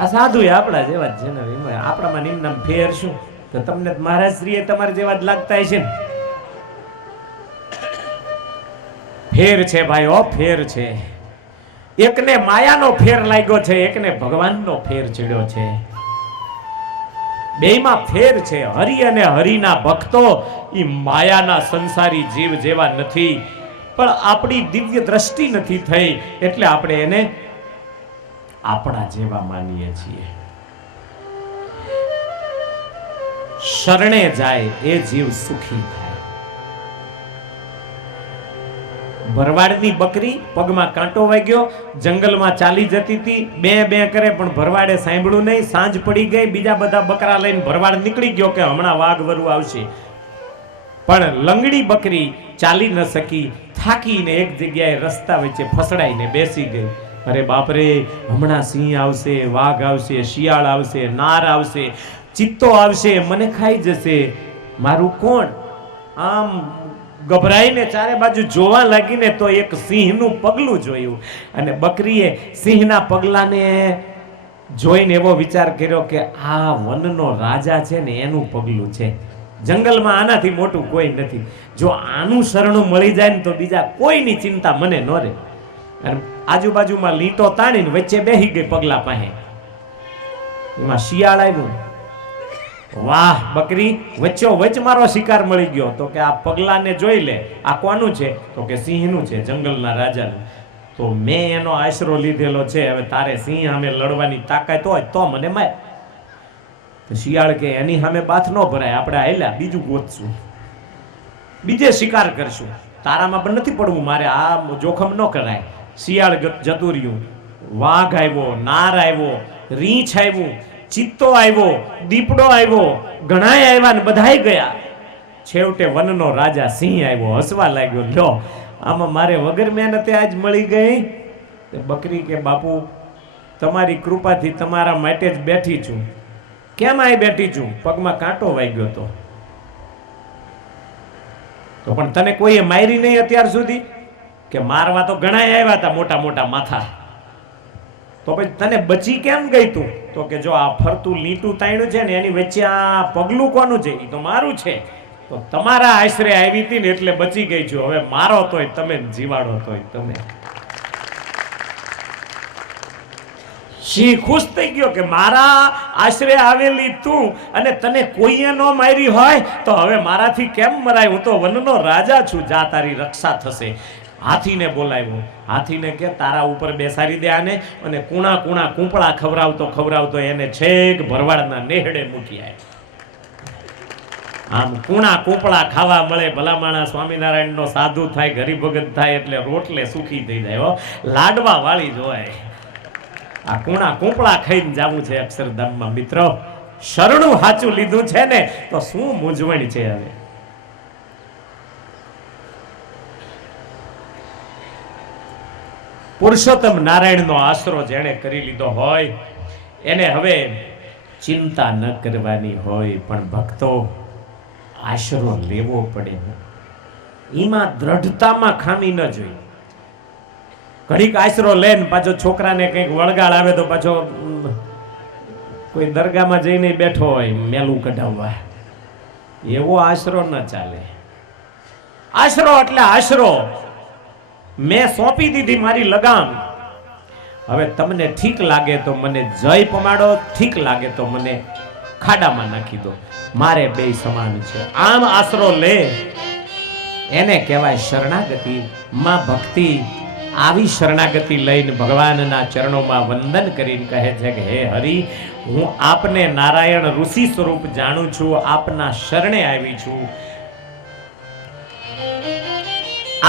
આ સાધુ આપણા જેવા જ છે ને, એમાં આપણામાં નિમ્ન ફેર શું? તો તમને મહારાજ શ્રીએ તમારા જેવા જ લાગતા છે ને? ફેર છે ભાઈ, ઓ ફેર છે. એકને માયાનો ફેર લાગ્યો છે, એકને ભગવાનનો ફેર ચડ્યો છે. બેયમાં ફેર છે. હરિ અને હરિના ભક્તો ઈ માયાના સંસારી જીવ જેવા નથી, પણ આપણી દિવ્ય દ્રષ્ટિ નથી થઈ એટલે આપણે એને આપણા જેવા માનીએ છીએ. શરણે જાય એ જીવ સુખી થાય. ભરવાડની બકરી પગમાં કાંટો વાગ્યો, જંગલમાં ચાલી જતી હતી, બે બે કરે પણ ભરવાડે સાંભળ્યું નહીં. સાંજ પડી ગઈ, બીજા બધા બકરા લઈને ભરવાડ નીકળી ગયો કે હમણાં વાઘ વરુ આવશે, પણ લંગડી બકરી ચાલી ન શકી, થાકીને એક જગ્યાએ રસ્તા વચ્ચે ફસડાઈને બેસી ગઈ. અરે બાપરે, હમણાં સિંહ આવશે, વાઘ આવશે, શિયાળ આવશે, નાર આવશે, ચિત્તો આવશે, મને ખાઈ જશે, મારું કોણ? આમ ગભરાઈને ચારે બાજુ જોવા લાગીને તો એક સિંહનું પગલું જોયું, અને બકરીએ સિંહના પગલાને જોઈને એવો વિચાર કર્યો કે આ વનનો રાજા છે ને એનું પગલું છે. જંગલમાં આનાથી મોટું કોઈ નથી. જો આનું શરણું મળી જાય ને તો બીજા કોઈની ચિંતા મને ન રહે. અને આજુબાજુમાં લીંટો તાણીને વચ્ચે બેસી ગઈ પગલા પાસે. એમાં શિયાળ આવ્યું. વાહ બકરી, વચ્ચો વચ્ચ મારો શિકાર મળી ગયો. તો કે આ પગલાને જોઈ લે, આ કોનું છે? તો કે સિંહનું છે, જંગલના રાજાનું. તો મેં એનો આશરો લીધેલો છે, હવે તારે સિંહ સામે લડવાની તાકાત હોય તો મને માર. શિયાળ કે એની સામે બાથ ન ભરાય, આપણે હાલ્યા બીજું ગોતશું, બીજે શિકાર કરશું, તારામાં પણ નથી પડવું મારે, આ જોખમ ન કરાય. શિયાળ જતું રહ્યું. વાઘ આવ્યો, નાર આવ્યો, રીંછ આવ્યું, ચિત્તો આવ્યો, દીપડો આવ્યો, ઘણાય આવ્યા ને બધાય ગયા. છેવટે વનનો રાજા સિંહ આવ્યો, હસવા લાગ્યો. લો, આમાં મારે વગર મહેનતે આજ મળી ગઈ. બકરી કે બાપુ, તમારી કૃપાથી તમારા માટે જ બેઠી છું. કેમ આ બેઠી છું? પગમાં કાંટો વાગ્યો તો પણ તને કોઈએ મારી નહીં અત્યાર સુધી? કે મારવા તો ઘણાય આવ્યા હતા, મોટા મોટા માથા. તો પછી તને બચી કેમ ગઈ તું? તો કે જો આ ફરતું લીટું તાણ્યું છે ને એની વચ્ચે આ પગલું કોનું છે? એ તો મારું છે. તો તમારા આશરે આવી હતી ને એટલે બચી ગઈ છું. હવે મારો તોય તમે, જીવાડો તોય તમે. સિંહ ખુશ થઈ ગયો કે મારા આશરે આવેલી તું અને તને કોઈએ ન મારી હોય તો હવે મારાથી કેમ મરાય? હું તો વનનો રાજા છું, જા તારી રક્ષા થશે. હાથીને બોલાવ્યો. હાથીને કે તારા ઉપર બેસાડી દે આને, અને કુણા કુણા કૂંપળા ખવરાવતો એને છેક ભરવાડના નેહડે મૂકી આય. આમ કુણા કૂંપળા ખાવા મળે. ભલા માણસ સ્વામિનારાયણનો સાધુ થાય, હરિભગત થાય એટલે રોટલે સુખી થઈ જાય હો. લાડવા વાળી જોવાય. આ કુણા કૂંપળા ખાઈને જવું છે અક્ષરધામમાં. મિત્રો, શરણું સાચું લીધું છે ને તો શું મૂંઝવણ છે? હવે પુરુષોત્તમ નારાયણનો આશરો જેણે કરી લીધો હોય એને હવે ચિંતા ન કરવાની હોય, પણ ભક્તો આશરો લેવો પડે. એમાં દ્રઢતામાં ખામી ન જોઈ. ઘડીક આશરો લઈને પાછો છોકરાને કંઈક વળગાડ આવે તો પાછો કોઈ દરગાહમાં જઈને બેઠો હોય મેલું કઢાવવા, એવો આશરો ન ચાલે. આશરો એટલે આશરો. મેં સોંપી દીધી મારી લગામ. હવે તમને ઠીક લાગે તો મને જય પમાડો, ઠીક લાગે તો મને ખાડામાં નાખી દો, મારે બે સમાન છે. આમ આશરો લે એને કહેવાય શરણાગતિ. માં ભક્તિ આવી શરણાગતિ લઈને ભગવાનના ચરણોમાં વંદન કરીને કહે છે કે હે હરિ, હું આપને નારાયણ ઋષિ સ્વરૂપ જાણું છું, આપના શરણે આવી છું.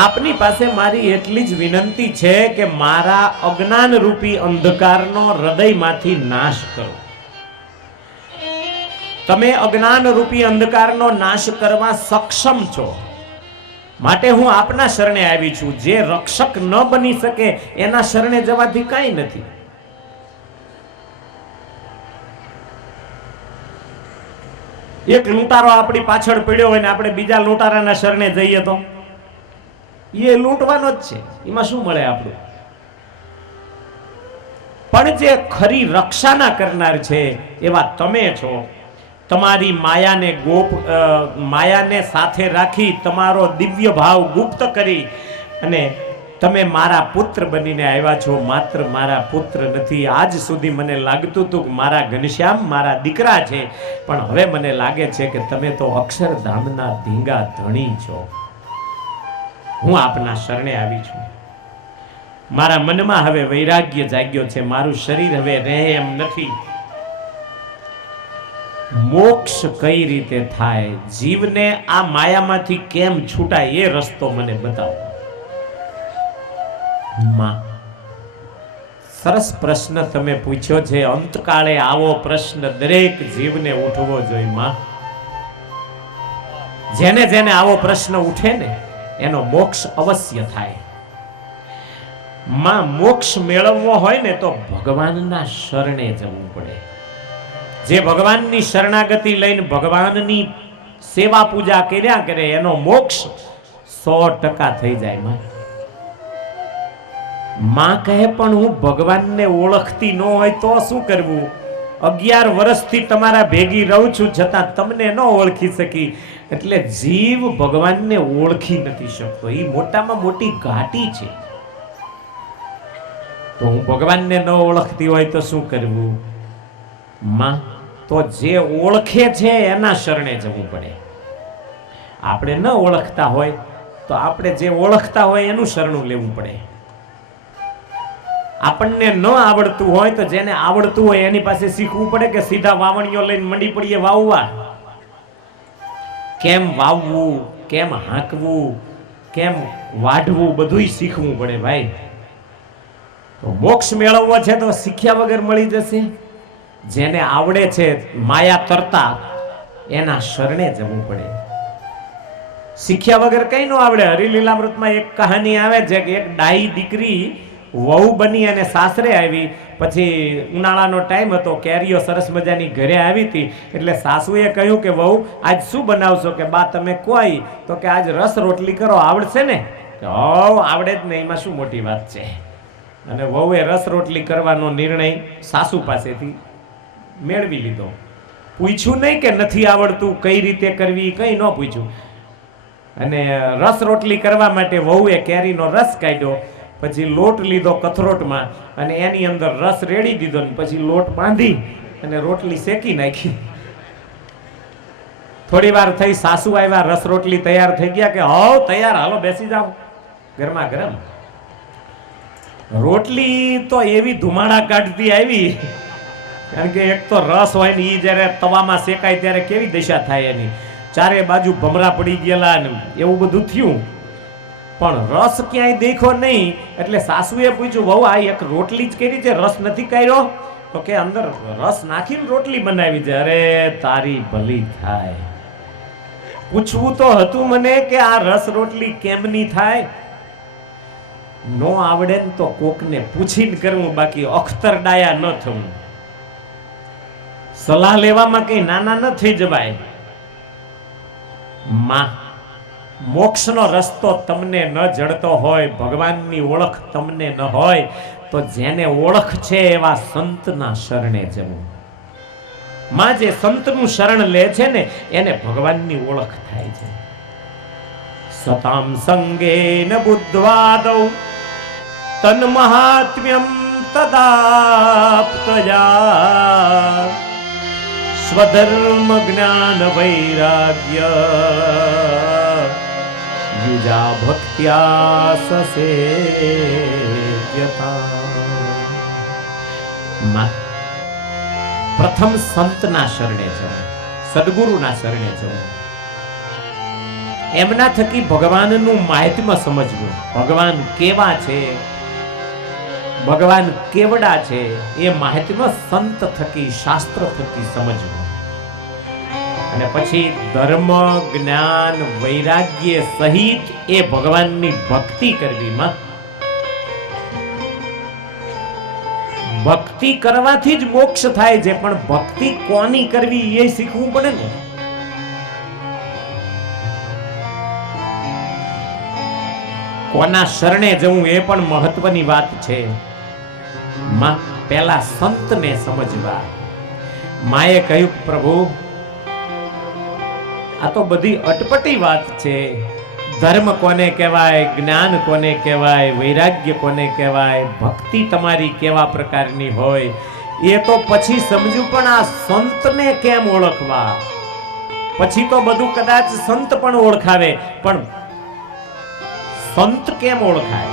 આપની પાસે મારી એટલી જ વિનંતી છે કે મારા અજ્ઞાન રૂપી અંધકારનો હૃદયમાંથી નાશ કરો. તમે અજ્ઞાન રૂપી અંધકારનો નાશ કરવા સક્ષમ છો, માટે હું આપના શરણે આવી છું. જે રક્ષક ન બની શકે એના શરણે જવાથી કાંઈ નથી. એક લૂંટારો આપણી પાછળ પડ્યો હોય ને આપણે બીજા લૂંટારાના શરણે જઈએ તો એ લૂંટવાનો જ છે. એમાં શું મળે આપણું? પણ જે ખરી રક્ષાના કરનાર છે એવા તમે છો. તમારી માયાને સાથે રાખી તમારો દિવ્ય ભાવ ગુપ્ત કરી અને તમે મારા પુત્ર બનીને આવ્યા છો. માત્ર મારા પુત્ર નથી. આજ સુધી મને લાગતું હતું કે મારા ઘનશ્યામ મારા દીકરા છે, પણ હવે મને લાગે છે કે તમે તો અક્ષરધામના ધીંગા ધણી છો. હું આપના શરણે આવી છું. મારા મનમાં હવે વૈરાગ્ય જાગ્યો છે. મારું શરીર હવે રહે એમ નથી. મોક્ષ કઈ રીતે થાય, જીવને આ માયામાંથી કેમ છૂટાય, એ રસ્તો મને બતાવો. માં, સરસ પ્રશ્ન તમે પૂછ્યો છે. અંતકાળે આવો પ્રશ્ન દરેક જીવને ઉઠવો જોઈએ. માં, જેને જેને આવો પ્રશ્ન ઉઠે ને એનો મોક્ષ અવશ્ય થાય. માં, મોક્ષ મેળવવો હોય ને તો ભગવાનના શરણે જવું પડે. જે ભગવાનની શરણાગતિ લઈને ભગવાનની સેવા પૂજા કર્યા કરે એનો મોક્ષ 100% થઈ જાય. માં કહે પણ હું ભગવાનને ઓળખતી ન હોય તો શું કરવું? 11 વર્ષથી તમારા ભેગી રહું છું છતાં તમને ન ઓળખી શકી. એટલે જીવ ભગવાનને ઓળખી નથી શકતો. એ મોટામાં મોટી ઘાટી છે. તો હું ભગવાનને ન ઓળખતી હોય તો શું કરવું? માં, તો જે ઓળખે છે એના શરણે જવું પડે. આપણે ન ઓળખતા હોય તો આપણે જે ઓળખતા હોય એનું શરણું લેવું પડે. આપણને ન આવડતું હોય તો જેને આવડતું હોય એની પાસે શીખવું પડે કે સીધા વાવણીઓ લઈને મંડી પડીએ વાવવા? કેમ વાવવું, કેમ હાંકવું, કેમ વાઢવું, બધું શીખવું પડે ભાઈ. તો મોક્ષ મેળવવો છે તો શીખ્યા વગર મળી જશે. જેને આવડે છે માયા તરતા એના શરણે જવું પડે. શીખ્યા વગર કઈ ન આવડે. હરિલીલામૃતમાં એક કહાની આવે છે કે એક ડાહી દીકરી વહુ બની અને સાસરે આવી. પછી ઉનાળાનો ટાઈમ હતો, કેરીઓ સરસ મજાની ઘરે આવી હતી. એટલે સાસુએ કહ્યું કે વહુ આજ શું બનાવશો? કે બા તમે કોઈ. તો કે આજ રસ રોટલી કરો, આવડશે ને? કે આવડે જ ને, એમાં શું મોટી વાત છે. અને વહુએ રસ રોટલી કરવાનો નિર્ણય સાસુ પાસેથી મેળવી લીધો. પૂછ્યું નહીં કે નથી આવડતું, કઈ રીતે કરવી, કઈ ન પૂછ્યું. અને રસ રોટલી કરવા માટે વહુએ કેરીનો રસ કાઢ્યો. પછી લોટ લીધો કથરોટમાં અને એની અંદર રસ રેડી દીધો ને પછી લોટ બાંધી અને રોટલી શેકી નાખી. થોડી વાર થઈ, સાસુ આવ્યા, રસ રોટલી તૈયાર થઈ ગયા. કે હવ તૈયાર, હાલો બેસી જાઓ. ગરમા ગરમ રોટલી તો એવી ધુમાડા કાઢતી આવી, કારણ કે એક તો રસ હોય ને એ જયારે તવામાં શેકાય ત્યારે કેવી દશા થાય એની. ચારે બાજુ ભમરા પડી ગયેલા ને એવું બધું થયું, પણ રસ ક્યાંય દેખો નહીં. એટલે સાસુએ પૂછ્યું, વહુ આ એક રોટલી જ કરી છે, રસ નથી કર્યો? તો કે અંદર રસ નાખીને રોટલી બનાવી છે. અરે તારી ભલી થાય. પૂછવું તો હતું મને કે આ રસ રોટલી કેમની થાય. નો આવડે ને તો કોકને પૂછીને કરવું, બાકી અખ્તર ડાયા ન થવું. સલાહ લેવામાં કઈ નાના ન થઈ જવાય. માં, મોક્ષનો રસ્તો તમને ન જડતો હોય, ભગવાનની ઓળખ તમને ન હોય તો જેને ઓળખ છે એવા સંતના શરણે જવું. માં, જે સંતનું શરણ લે છે ને એને ભગવાનની ઓળખ થાય છે. સતામ સંગેન બુદ્ધવાદૌ તન મહાત્મ્યમ તદાપ્તયા સ્વધર્મ જ્ઞાન વૈરાગ્ય યુજા ભક્ત્યા સસેવ્યતા. પ્રથમ સંતના શરણે જવું, સદગુરુના શરણે જવું. એમના થકી ભગવાનનું મહાત્મ્ય સમજવું. ભગવાન કેવા છે, ભગવાન કેવડા છે, એ મહાત્મ્ય સંત થકી, શાસ્ત્ર થકી સમજવું. અને પછી ધર્મ જ્ઞાન વૈરાગ્ય સહિત એ ભગવાનની ભક્તિ કરવી. માં, ભક્તિ કરવાથી જ મોક્ષ થાય છે, પણ ભક્તિ કોની કરવી એ શીખવું પડે ને. કોના શરણે જવું એ પણ મહત્વની વાત છે. માં, પહેલા સંતને સમજવા. માએ કહ્યું, પ્રભુ આ તો બધી અટપટી વાત છે. ધર્મ કોને કહેવાય, જ્ઞાન કોને કહેવાય, વૈરાગ્ય કોને કહેવાય, ભક્તિ તમારી કેવા પ્રકારની હોય એ તો પછી સમજુ, પણ આ સંતને કેમ ઓળખવા? પછી તો બધું કદાચ સંત પણ ઓળખાવે, પણ સંત કેમ ઓળખાય?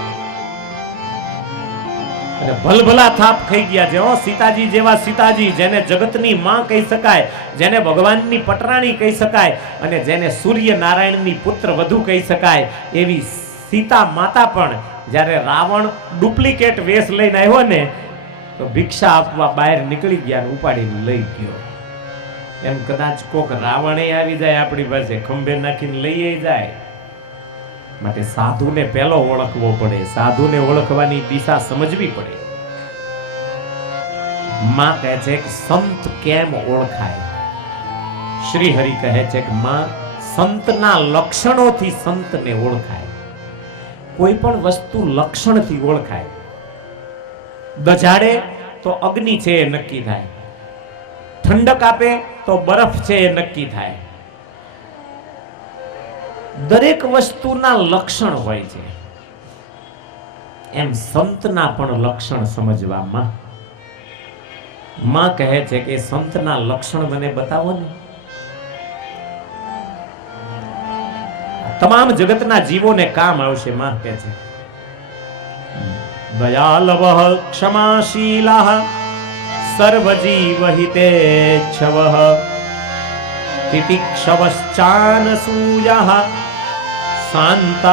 ભલભલા થાપ ખાઈ ગયા છે. સીતાજી જેવા સીતાજી, જેને જગતની માં કહી શકાય, જેને ભગવાનની પટરાણી કહી શકાય, અને જેને સૂર્ય નારાયણની પુત્ર વધુ કહી શકાય, એવી સીતા માતા પણ જ્યારે રાવણ ડુપ્લિકેટ વેશ લઈને આવ્યો ને, તો ભિક્ષા આપવા બહાર નીકળી ગયા, ઉપાડીને લઈ ગયો. એમ કદાચ કોક રાવણે આવી જાય આપણી પાસે, ખંભે નાખીને લઈ જાય. માટે સાધુને પહેલો ઓળખવો પડે, સાધુને ઓળખવાની દિશા સમજવી પડે. માં કહે છે કે સંત કેમ ઓળખાય? શ્રી હરિ કહે છે કે માં, સંતના લક્ષણોથી સંતને ઓળખાય. કોઈ પણ વસ્તુ લક્ષણથી ઓળખાય. દજાડે તો અગ્નિ છે એ નક્કી થાય, ઠંડક આપે તો બરફ છે એ નક્કી થાય. દરેક વસ્તુના લક્ષણ હોય છે. એમ સંતના પણ લક્ષણ સમજવામાં. માં કહે છે કે સંતના લક્ષણ મને બતાવો ને. તમામ જગતના જીવોને કામ આવશે. માં કહે છે, દયાલવઃ ક્ષમાશીલઃ સર્વજીવ હિતેચ્છવઃ તિતિક્ષવશ્ચાનસૂયઃ શાંતઃ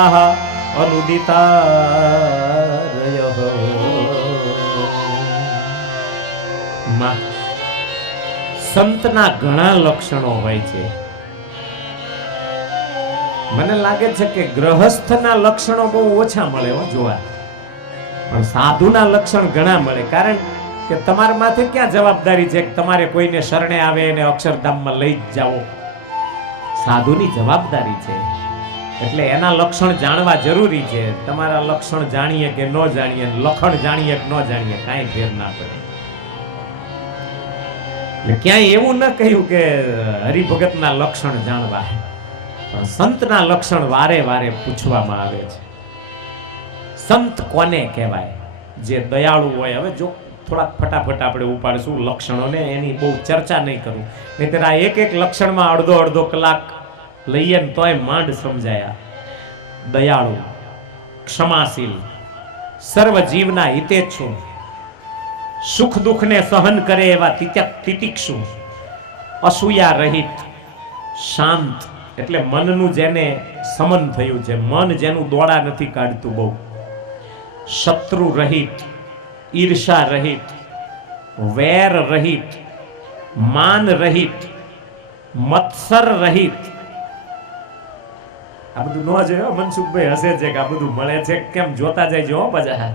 અનુદિતારયઃ. માં, સંતના ઘણા લક્ષણો હોય છે. મને લાગે છે કે ગ્રહસ્થના લક્ષણો બહુ ઓછા મળે જોવા, પણ સાધુના લક્ષણ ઘણા મળે. કારણ કે તમારા માથે ક્યાં જવાબદારી છે કે તમારે કોઈને શરણે આવે એને અક્ષરધામમાં લઈ જ જાઓ? સાધુની જવાબદારી છે. એટલે એના લક્ષણ જાણવા જરૂરી છે. તમારા લક્ષણ જાણીએ કે ન જાણીએ, લખણ જાણીએ કે ન જાણીએ, કાંઈ ફેર ના પડે. એટલે ક્યાંય એવું ન કહ્યું કે હરિભગતના લક્ષણ જાણવા, પણ સંતના લક્ષણ વારે વારે પૂછવામાં આવે છે. સંત કોને કહેવાય? જે દયાળુ હોય. હવે જો થોડાક ફટાફટ આપણે ઉપાડશું લક્ષણોને, એની બહુ ચર્ચા નહીં કરું, નહીંતર આ એક એક લક્ષણમાં અડધો અડધો કલાક લઈએ ને તોય માંડ સમજાયા. દયાળુ, ક્ષમાશીલ, સર્વ જીવના હિતેચ્છુ, સુખ દુઃખને સહન કરે એવા તિતિક્ષુ, અસૂયા રહિત, શાંત. એટલે મનનું જેને સમન થયું છે, મન જેનું દોડા નથી કાઢતું બહુ, શત્રુ રહિત, ઈર્ષા રહિત, વેર રહિત, માન રહિત, મત્સર રહિત. આ બધું ન જોયો મનસુખભાઈ હસે છે કે આ બધું મળે છે, કેમ જોતા જાય જો બધા.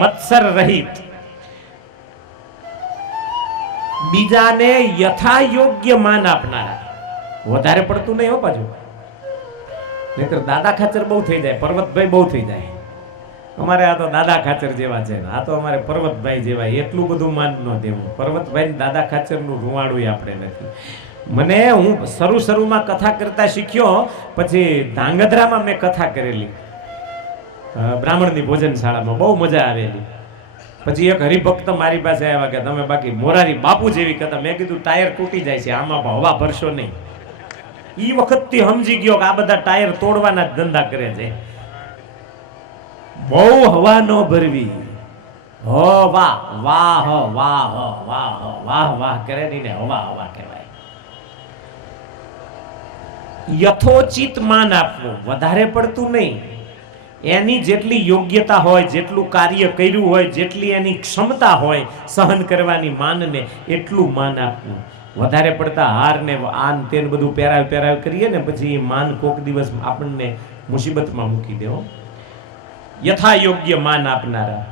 મત્સર રહિત, બીજાને યથા યોગ્ય માન આપનારા. વધારે પડતું નહીં હો પાછું, નહીતર દાદા ખાચર બહુ થઈ જાય, પર્વતભાઈ બહુ થઈ જાય. અમારે આ તો દાદા ખાચર જેવા છે, આ તો અમારે પર્વતભાઈ જેવા. એટલું બધું માન ન દેવું. પર્વતભાઈ દાદા ખાચરનું રૂવાડું આપણે નથી. મને હું શરૂમાં કથા કરતા શીખ્યો, પછી ધાંગધ્રામાં મેં કથા કરેલી બ્રાહ્મણની ભોજનશાળામાં, બહુ મજા આવેલી. પછી એક હરિભક્ત મારી પાસે આવ્યા કે તમે બાકી મોરારી બાપુ જેવી કથા. મેં કીધું ટાયર તૂટી જાય છે, આમાં હવા ભરશો નહીં. ઈ વખતથી સમજી ગયો કે આ બધા ટાયર તોડવાના જ ધંધા કરે છે. બહુ હવા ન ભરવી. હો વાહ વાહ વાહ વાહ વાહ વાહ કરે નહીં ને હવા હવા કહેવાય. યથોચિત માન આપવું, વધારે પડતું નહીં. એની જેટલી યોગ્યતા હોય, જેટલું કાર્ય કર્યું હોય, જેટલી એની ક્ષમતા હોય સહન કરવાની માનને, એટલું માન આપવું. વધારે પડતા હાર ને આન તેન બધું પહેરાવ કરીએ ને પછી માન કોક દિવસ આપણને મુસીબતમાં મૂકી દેવો. યથા યોગ્ય માન આપનારા,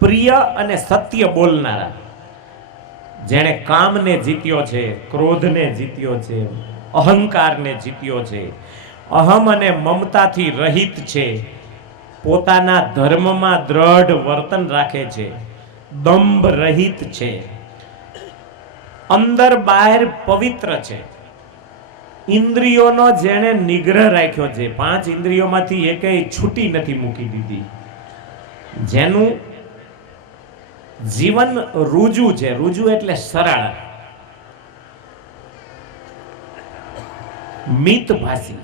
પ્રિય અને સત્ય બોલનારા. જેણે કામને જીત્યો છે, ક્રોધને જીત્યો છે, અહંકારને જીત્યો છે, અહમ અને મમતાથી રહિત છે, પોતાના ધર્મમાં દ્રઢ વર્તન રાખે છે, દંભ રહિત છે, અંદર બહાર પવિત્ર છે. ઇન્દ્રિયોનો જેણે નિગ્રહ રાખ્યો છે, 5 ઇન્દ્રિયોમાંથી એકેય છૂટી નથી મૂકી દીધી, જેનું જીવન રૂજુ છે. રૂજુ એટલે સરળ, મિતભાષી,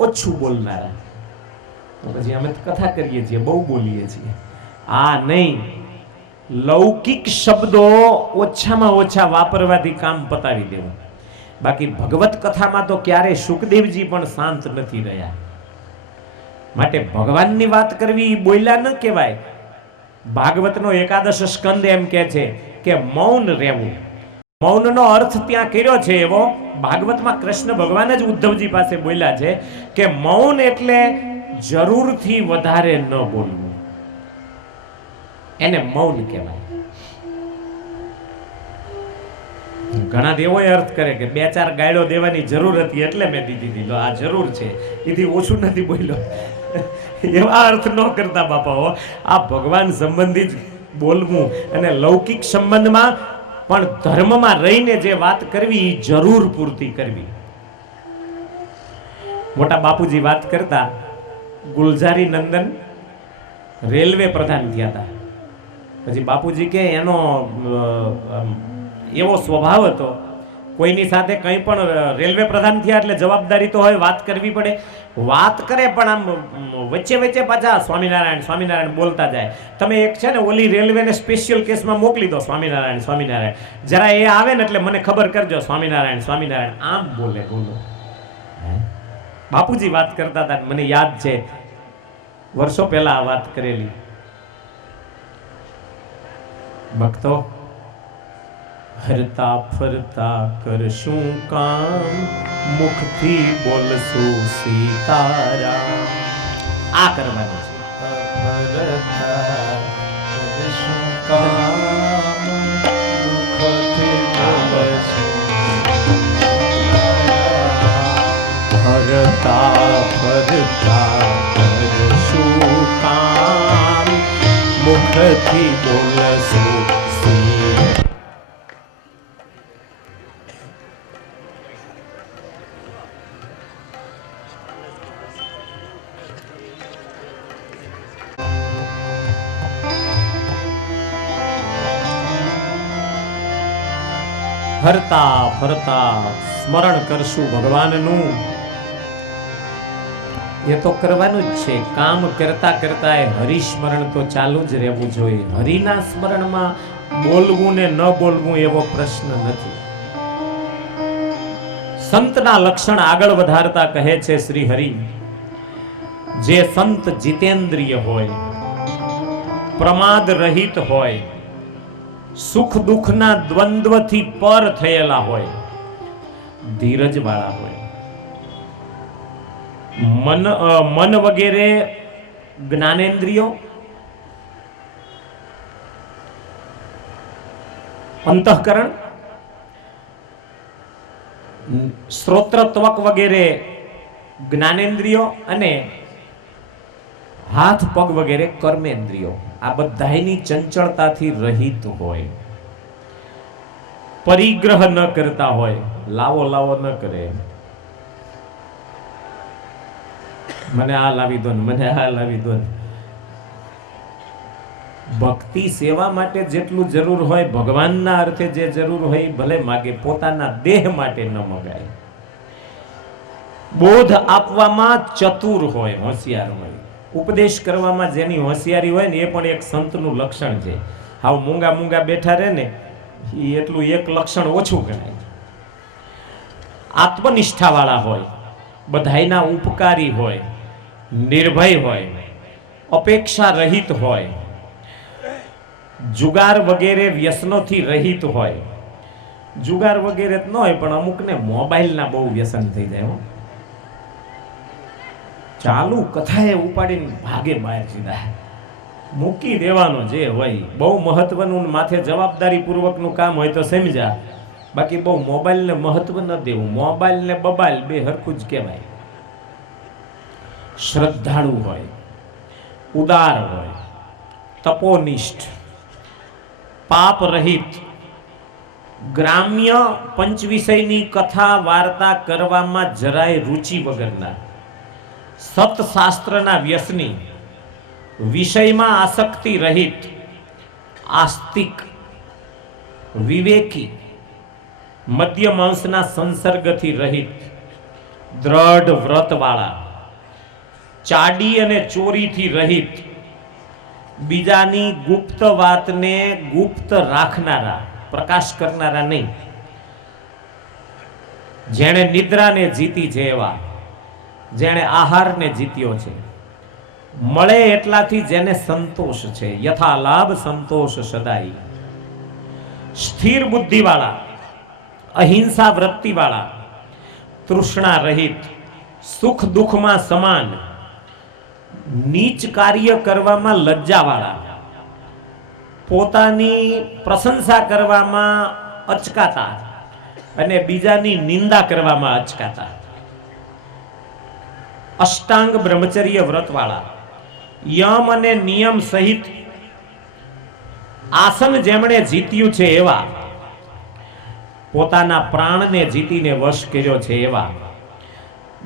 ઓછું બોલનારા. તો પછી અમે કથા કરીએ છીએ, બહુ બોલીએ છીએ. આ નહીં, લૌકિક શબ્દો ઓછામાં ઓછા વાપરવાથી કામ પતાવી દેવું. બાકી ભગવત કથામાં તો ક્યારે સુખદેવજી પણ શાંત નથી રહ્યા. માટે ભગવાનની વાત કરવી બોલ્યા ન કહેવાય. ભાગવતનો 11 સ્કંદ એમ કહે છે કે મૌન રહેવું. મૌનનો અર્થ ત્યાં કર્યો છે એવો ભાગવતમાં કૃષ્ણ ભગવાન જ ઉદ્ધવજી પાસે બોલ્યા છે કે મૌન એટલે જરૂરથી વધારે ન બોલવું, એને મૌન કહેવાય. ઘણા દેવો અર્થ કરે કે 2-4 ગાળો દેવાની જરૂર હતી એટલે મેં દીધી હતી. આ જરૂર છે, એથી ઓછું નથી બોલ્યો. એવા અર્થ ન કરતા બાપાઓ. આ ભગવાન સંબંધી જ બોલવું, અને લૌકિક સંબંધમાં પણ ધર્મમાં રહીને જે વાત કરવી એ જરૂર પૂરતી કરવી. મોટા બાપુજી વાત કરતા, ગુલઝારી નંદન રેલવે પ્રધાન થયા હતા. પછી બાપુજી કે એનો એવો સ્વભાવ હતો, કોઈની સાથે કંઈ પણ રેલવે પ્રધાન થયા એટલે જવાબદારી તો હોય, વાત કરવી પડે. વાત કરે પણ આમ વચ્ચે વચ્ચે પાછા સ્વામિનારાયણ સ્વામિનારાયણ બોલતા જાય. તમે એક છે ને ઓલી રેલવેને સ્પેશિયલ કેસમાં મોકલી દો, સ્વામિનારાયણ સ્વામિનારાયણ, જરા એ આવે ને એટલે મને ખબર કરજો, સ્વામિનારાયણ સ્વામિનારાયણ આમ બોલે. બોલો, બાપુજી વાત કરતા હતા, મને યાદ છે વર્ષો પહેલા આ વાત કરેલી. ભક્તો, હરતા ફરતા કરશું કામ, મુખથી બોલશું સીતારામ. આ કરવાનું છે. હરતા કરશું કામ, મુખથી બોલશું, હરતા ફરતા કરશું કામ, મુખથી બોલશું. હરતા ફરતા સ્મરણ કરશું ભગવાનનું. એ તો કરવાનું જ છે. કામ કરતા કરતા હરિસ્મરણ તો ચાલુ જ રહેવું જોઈએ. હરિના સ્મરણમાં બોલવું ને ન બોલવું એવો પ્રશ્ન નથી. સંતના લક્ષણ આગળ વધારતા કહે છે શ્રી હરિ, જે સંત જીતેન્દ્રિય હોય, પ્રમાદ રહિત હોય, સુખ દુઃખના દ્વંદ્વથી પર થયેલા હોય, ધીરજ વાળા હોય, મન વગેરે જ્ઞાનેન્દ્રિયો, અંતઃકરણ, શ્રોત્ર ત્વક વગેરે જ્ઞાનેન્દ્રિયો અને હાથ પગ વગેરે કર્મેન્દ્રિયો, આ બધાની ચંચળતાથી રહિત હોય, પરિગ્રહ ન કરતા હોય, લાવો લાવો ન કરે, મને આ લાવી દો, મને આ લાવી દો. ભક્તિ સેવા માટે જેટલું જરૂર હોય, ભગવાનના અર્થે જે જરૂર હોય ભલે માગે, પોતાના દેહ માટે ન મગાય. બોધ આપવામાં ચતુર હોય, હોશિયાર હોય, ઉપદેશ કરવામાં જેની હોશિયારી હોય ને એ પણ એક સંતનું લક્ષણ છે. હાવ મૂંગા મૂંગા બેઠા રહે ને એ એટલું એક લક્ષણ ઓછું ગણાય. આત્મનિષ્ઠા વાળા હોય, બધાયના ઉપકારી હોય, નિર્ભય હોય, અપેક્ષા રહિત હોય, જુગાર વગેરે વ્યસનોથી રહિત હોય. જુગાર વગેરે ન હોય પણ અમુકને મોબાઈલના બહુ વ્યસન થઈ જાય. ચાલુ કથાએ ઉપાડીને ભાગે બહાર સીધા મૂકી દેવાનો જે હોય. બહુ મહત્વનું માથે જવાબદારી પૂર્વકનું કામ હોય તો સમજા, બાકી બહુ મોબાઈલને મહત્વ ન દેવું. મોબાઈલ ને બબાઈલ બે હરખું જ કહેવાય. શ્રદ્ધાળુ હોય, ઉદાર હોય, તપોનિષ્ઠ, પાપ રહિત, ગ્રામ્ય પંચવિષયની કથા વાર્તા કરવામાં જરાય રુચિ વગરના, સતશાસ્ત્રના વ્યસની, વિષયમાં આસક્તિ રહિત, આસ્તિક, વિવેકી, મદ્ય માંસના સંસર્ગથી રહિત, દ્રઢ વ્રતવાળા, ચાડી અને ચોરીથી રહિત, બીજાની ગુપ્ત વાતને ગુપ્ત રાખનારા, પ્રકાશ કરનારા નહીં, જેણે નિદ્રાને જીતી છે એવા, જેણે આહારને જીત્યો છે, મળે એટલાથી જેને સંતોષ છે, યથા લાભ સંતોષ સદાઈ, સ્થિર બુદ્ધિવાળા, અહિંસા વૃત્તિવાળા, તૃષ્ણા રહિત, સુખ દુઃખમાં સમાન, નીચ કાર્ય કરવામાં લજ્જાવાળા, પોતાની પ્રશંસા કરવામાં અચકાતા અને બીજાની નિંદા કરવામાં અચકાતા, અષ્ટાંગ બ્રહ્મચર્ય વ્રતવાળા, યમ અને નિયમ સહિત આસન જેમણે જીત્યું છે એવા, પોતાના પ્રાણને જીતીને વશ કર્યો છે એવા,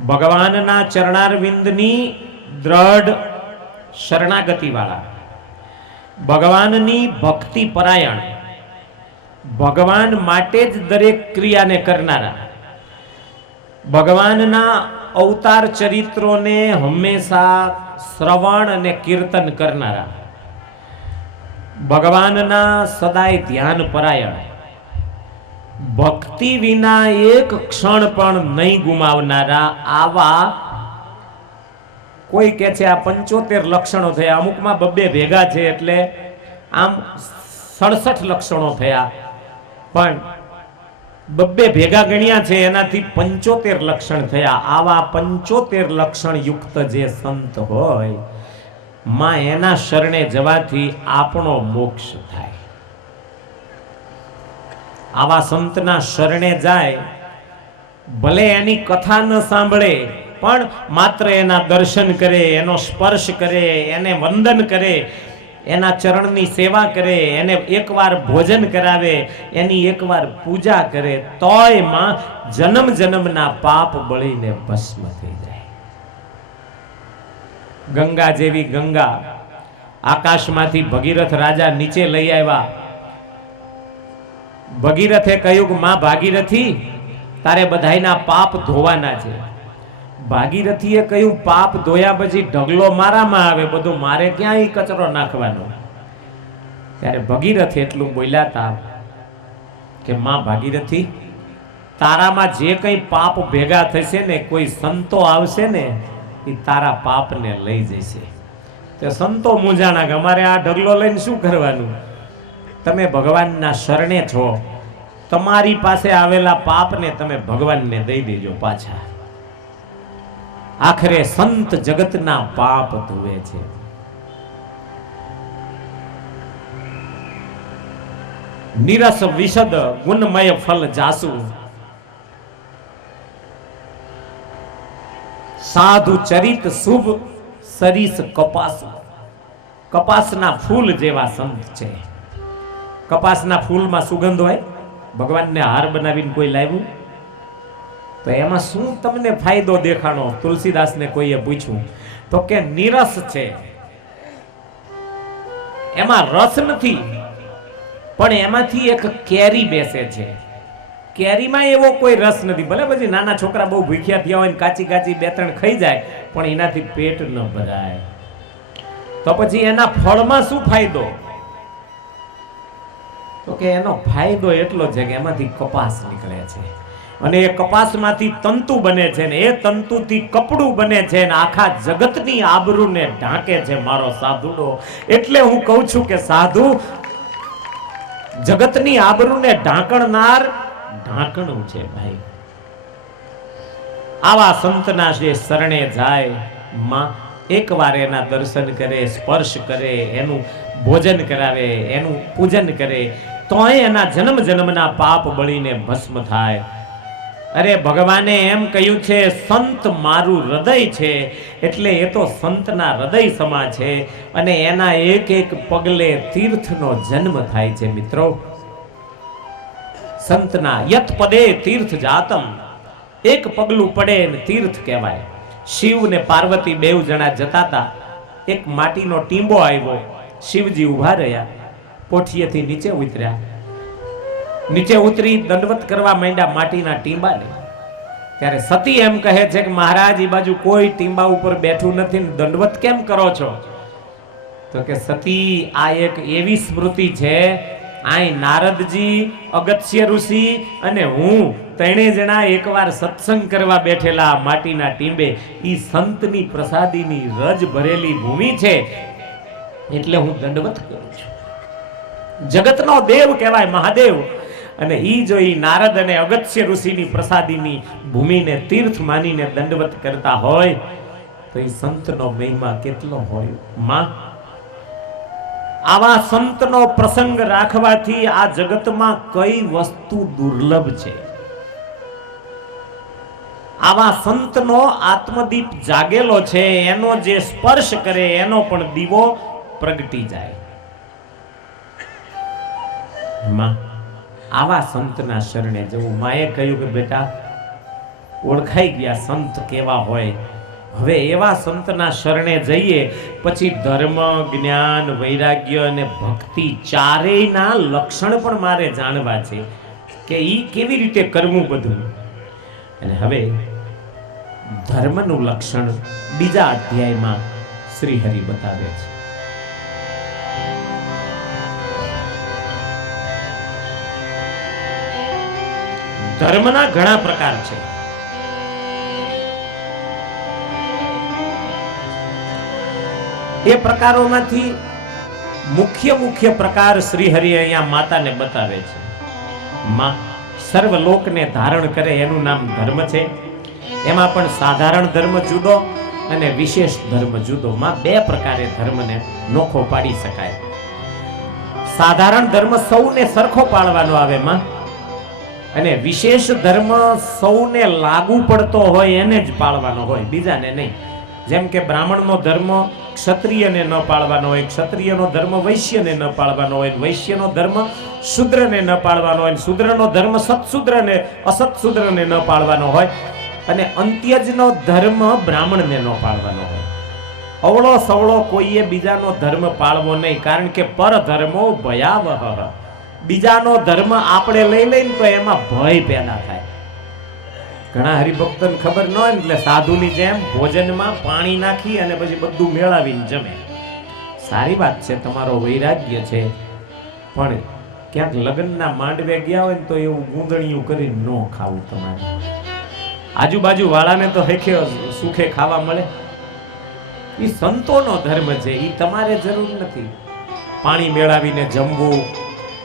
ભગવાનના ચરણારવિંદની દ્રઢ શરણાગતિ વાળા, ભગવાનની ભક્તિ પરાયણ, ભગવાન માટે જ દરેક ક્રિયાને કરનારા, ભગવાનના અવતાર ચરિત્રોને હંમેશા શ્રવણ અને કીર્તન કરનારા, ભગવાનના સદાય ધ્યાન પરાયણ, ભક્તિ વિના એક ક્ષણ પણ નહીં ગુમાવનારા, આવા કોઈ કે છે આ 75 લક્ષણો થયા, અમુકમાં 2 ભેગા છે એટલે આમ 67 લક્ષણો થયા, પણ 2 ભેગા ગણ્યા છે એનાથી 75 લક્ષણ થયા. આવા 75 લક્ષણ યુક્ત જે સંત હોય માં એના શરણે જવાથી આપણો મોક્ષ થાય. આવા સંતના શરણે જાય, ભલે એની કથા ન સાંભળે પણ માત્ર એના દર્શન કરે, એનો સ્પર્શ કરે, એને વંદન કરે, એના ચરણની સેવા કરે, એને એકવાર ભોજન કરાવે, એની એકવાર પૂજા કરે, તોય માં જન્મ જન્મના પાપ બળીને ભસ્મ થઈ જાય. ગંગા જેવી ગંગા આકાશમાંથી ભગીરથ રાજા નીચે લઈ આવ્યા. ભગીરથે કહ્યું કે માં ભાગીરથી, તારે બધાયના પાપ ધોવાના છે. ભાગીરથીએ કહ્યું પાપ ધોયા પછી ઢગલો મારામાં આવે, બધું મારે ક્યાં ઈ કચરો નાખવાનો. ત્યારે ભગીરથ એટલું બોલ્યા હતા કે માં ભાગીરથી, તારામાં જે કંઈ પાપ ભેગા થશે ને, કોઈ સંતો આવશે ને એ તારા પાપને લઈ જશે. તે સંતો મૂંઝાણા કે અમારે આ ઢગલો લઈને શું કરવાનું? તમે ભગવાનના શરણે છો, તમારી પાસે આવેલા પાપને તમે ભગવાનને દઈ દેજો પાછા. આખરે સંત જગતના પાપ ધોવે છે. નિરસ વિશદ ગુણમય ફલ જાસુ, સાધુ ચરિત શુભ સરીસ કપાસુ. કપાસના ફૂલ જેવા સંત છે. કપાસના ફૂલમાં સુગંધ હોય. ભગવાનને હાર બનાવીને કોઈ લાવ્યું તો એમાં શું તમને ફાયદો દેખાણો? તુલસીદાસને કોઈએ પૂછ્યું તો કે નિરસ છે, એમાં રસ નથી, પણ એમાંથી એક કેરી બેસે છે. કેરીમાં એવો કોઈ રસ નથી. ભલે પછી નાના છોકરા બહુ ભૂખ્યા થયા હોય, કાચી કાચી 2-3 ખાઈ જાય, પણ એનાથી પેટ ન ભરાય. તો પછી એના ફળમાં શું ફાયદો? તો કે એનો ફાયદો એટલો છે કે એમાંથી કપાસ નીકળે છે, અને એ કપાસમાંથી તંતુ બને છે, ને એ તંતુથી કપડું બને છે, ને આખા જગતની આબરૂને ઢાંકે છે મારો સાધુડો. એટલે હું કહું છું કે સાધુ જગતની આબરૂને ઢાંકણનાર ઢાંકણું છે ભાઈ. આવા સંતના જે શરણે જાય, માં એકવાર એના દર્શન કરે, સ્પર્શ કરે, એનું ભોજન કરાવે, એનું પૂજન કરે, તોય એના જન્મ જન્મના પાપ બળીને ભસ્મ થાય. અરે ભગવાને એમ કહ્યું છે સંત મારું હૃદય છે, એટલે એ તો સંતના હૃદય સમા છે અને એના એક એક પગલે તીર્થનો જન્મ થાય છે. મિત્રો, સંતના યત પદે તીર્થ જાતમ, એક પગલું પડે ને તીર્થ કહેવાય. શિવ ને પાર્વતી બેવ જણા જતા હતા, એક માટીનો ટીંબો આવ્યો, શિવજી ઉભા રહ્યા, પોઠીએથી નીચે ઉતર્યા, નીચે ઉતરી દંડવત કરવા માંડ્યા માટીના ટીંબાને. ત્યારે સતી એમ કહે છે કે મહારાજ, એ બાજુ કોઈ ટીંબા ઉપર બેઠું નથી ને દંડવત કેમ કરો છો? તો કે સતી, આ એક એવી સ્મૃતિ છે, આય નારદજી, અગત્ય ઋષિ અને હું ત્રણે જણા એકવાર સત્સંગ કરવા બેઠેલા માટીના ટીંબે. ઈ સંતની પ્રસાદીની રજ ભરેલી ભૂમિ છે, એટલે હું દંડવત કરું છું. જગતનો દેવ કહેવાય મહાદેવ, અને ઈ જો ઈ નારદ અને અગત્ય ઋષિની પ્રસાદીની ભૂમિને તીર્થ માનીને દંડવત કરતા હોય તો ઈ સંતનો મહિમા કેટલો હોય. માં, આવા સંતનો પ્રસંગ રાખવાથી આ જગતમાં કઈ વસ્તુ દુર્લભ છે. આવા સંતનો આત્મદીપ જાગેલો છે, એનો જે સ્પર્શ કરે એનો પણ દીવો પ્રગટી જાય. માં, આવા સંતના શરણે જવું. માએ કહ્યું કે બેટા, ઓળખાઈ ગયા સંત કેવા હોય, હવે એવા સંતના શરણે જઈએ, પછી ધર્મ, જ્ઞાન, વૈરાગ્ય અને ભક્તિ ચારેયના લક્ષણ પણ મારે જાણવા છે કે ઈ કેવી રીતે કરવું બધું. અને હવે ધર્મનું લક્ષણ બીજા અધ્યાયમાં શ્રી હરિ બતાવે છે. ધર્મના ઘણા પ્રકાર છે. એ પ્રકારોમાંથી મુખ્ય પ્રકાર શ્રી હરિ અહીંયા માતાને બતાવે છે. માં સર્વ લોકને ધારણ કરે એનું નામ ધર્મ છે. એમાં પણ સાધારણ ધર્મ જુદો અને વિશેષ ધર્મ જુદો. માં બે પ્રકારે ધર્મને નોખો પાડી શકાય. સાધારણ ધર્મ સૌને સરખો પાળવાનો આવે માં, અને વિશેષ ધર્મ સૌને લાગુ પડતો હોય એને જ પાળવાનો હોય, બીજાને નહીં. જેમ કે બ્રાહ્મણનો ધર્મ ક્ષત્રિયને ન પાળવાનો હોય, ક્ષત્રિયનો ધર્મ વૈશ્યને ન પાળવાનો હોય, વૈશ્યનો ધર્મ શૂદ્રને ન પાળવાનો હોય, શૂદ્રનો ધર્મ સત્શૂદ્રને અસત્શૂદ્રને ન પાળવાનો હોય, અને અંત્યજનો ધર્મ બ્રાહ્મણને ન પાળવાનો હોય. અવળો સવળો કોઈએ બીજાનો ધર્મ પાળવો નહીં, કારણ કે પરધર્મો ભયાવહ. બીજાનો ધર્મ આપણે લઈ લઈને તો એમાં ભય પેદા થાય. ઘણા હરિભક્તોને ખબર ન હોય એટલે સાધુની જેમ ભોજનમાં પાણી નાખી અને પછી બધું મેળાવીને જમે. સારી વાત છે, તમારો વૈરાગ્ય છે, પણ ક્યાંક લગ્નના માંડવે ગયા હોય ને તો એવું ગૂંદણિયું કરીને ન ખાવું. તમારે આજુબાજુ વાળાને તો હેખે સુખે ખાવા મળે. એ સંતોનો ધર્મ છે, એ તમારે જરૂર નથી. પાણી મેળાવીને જમવું,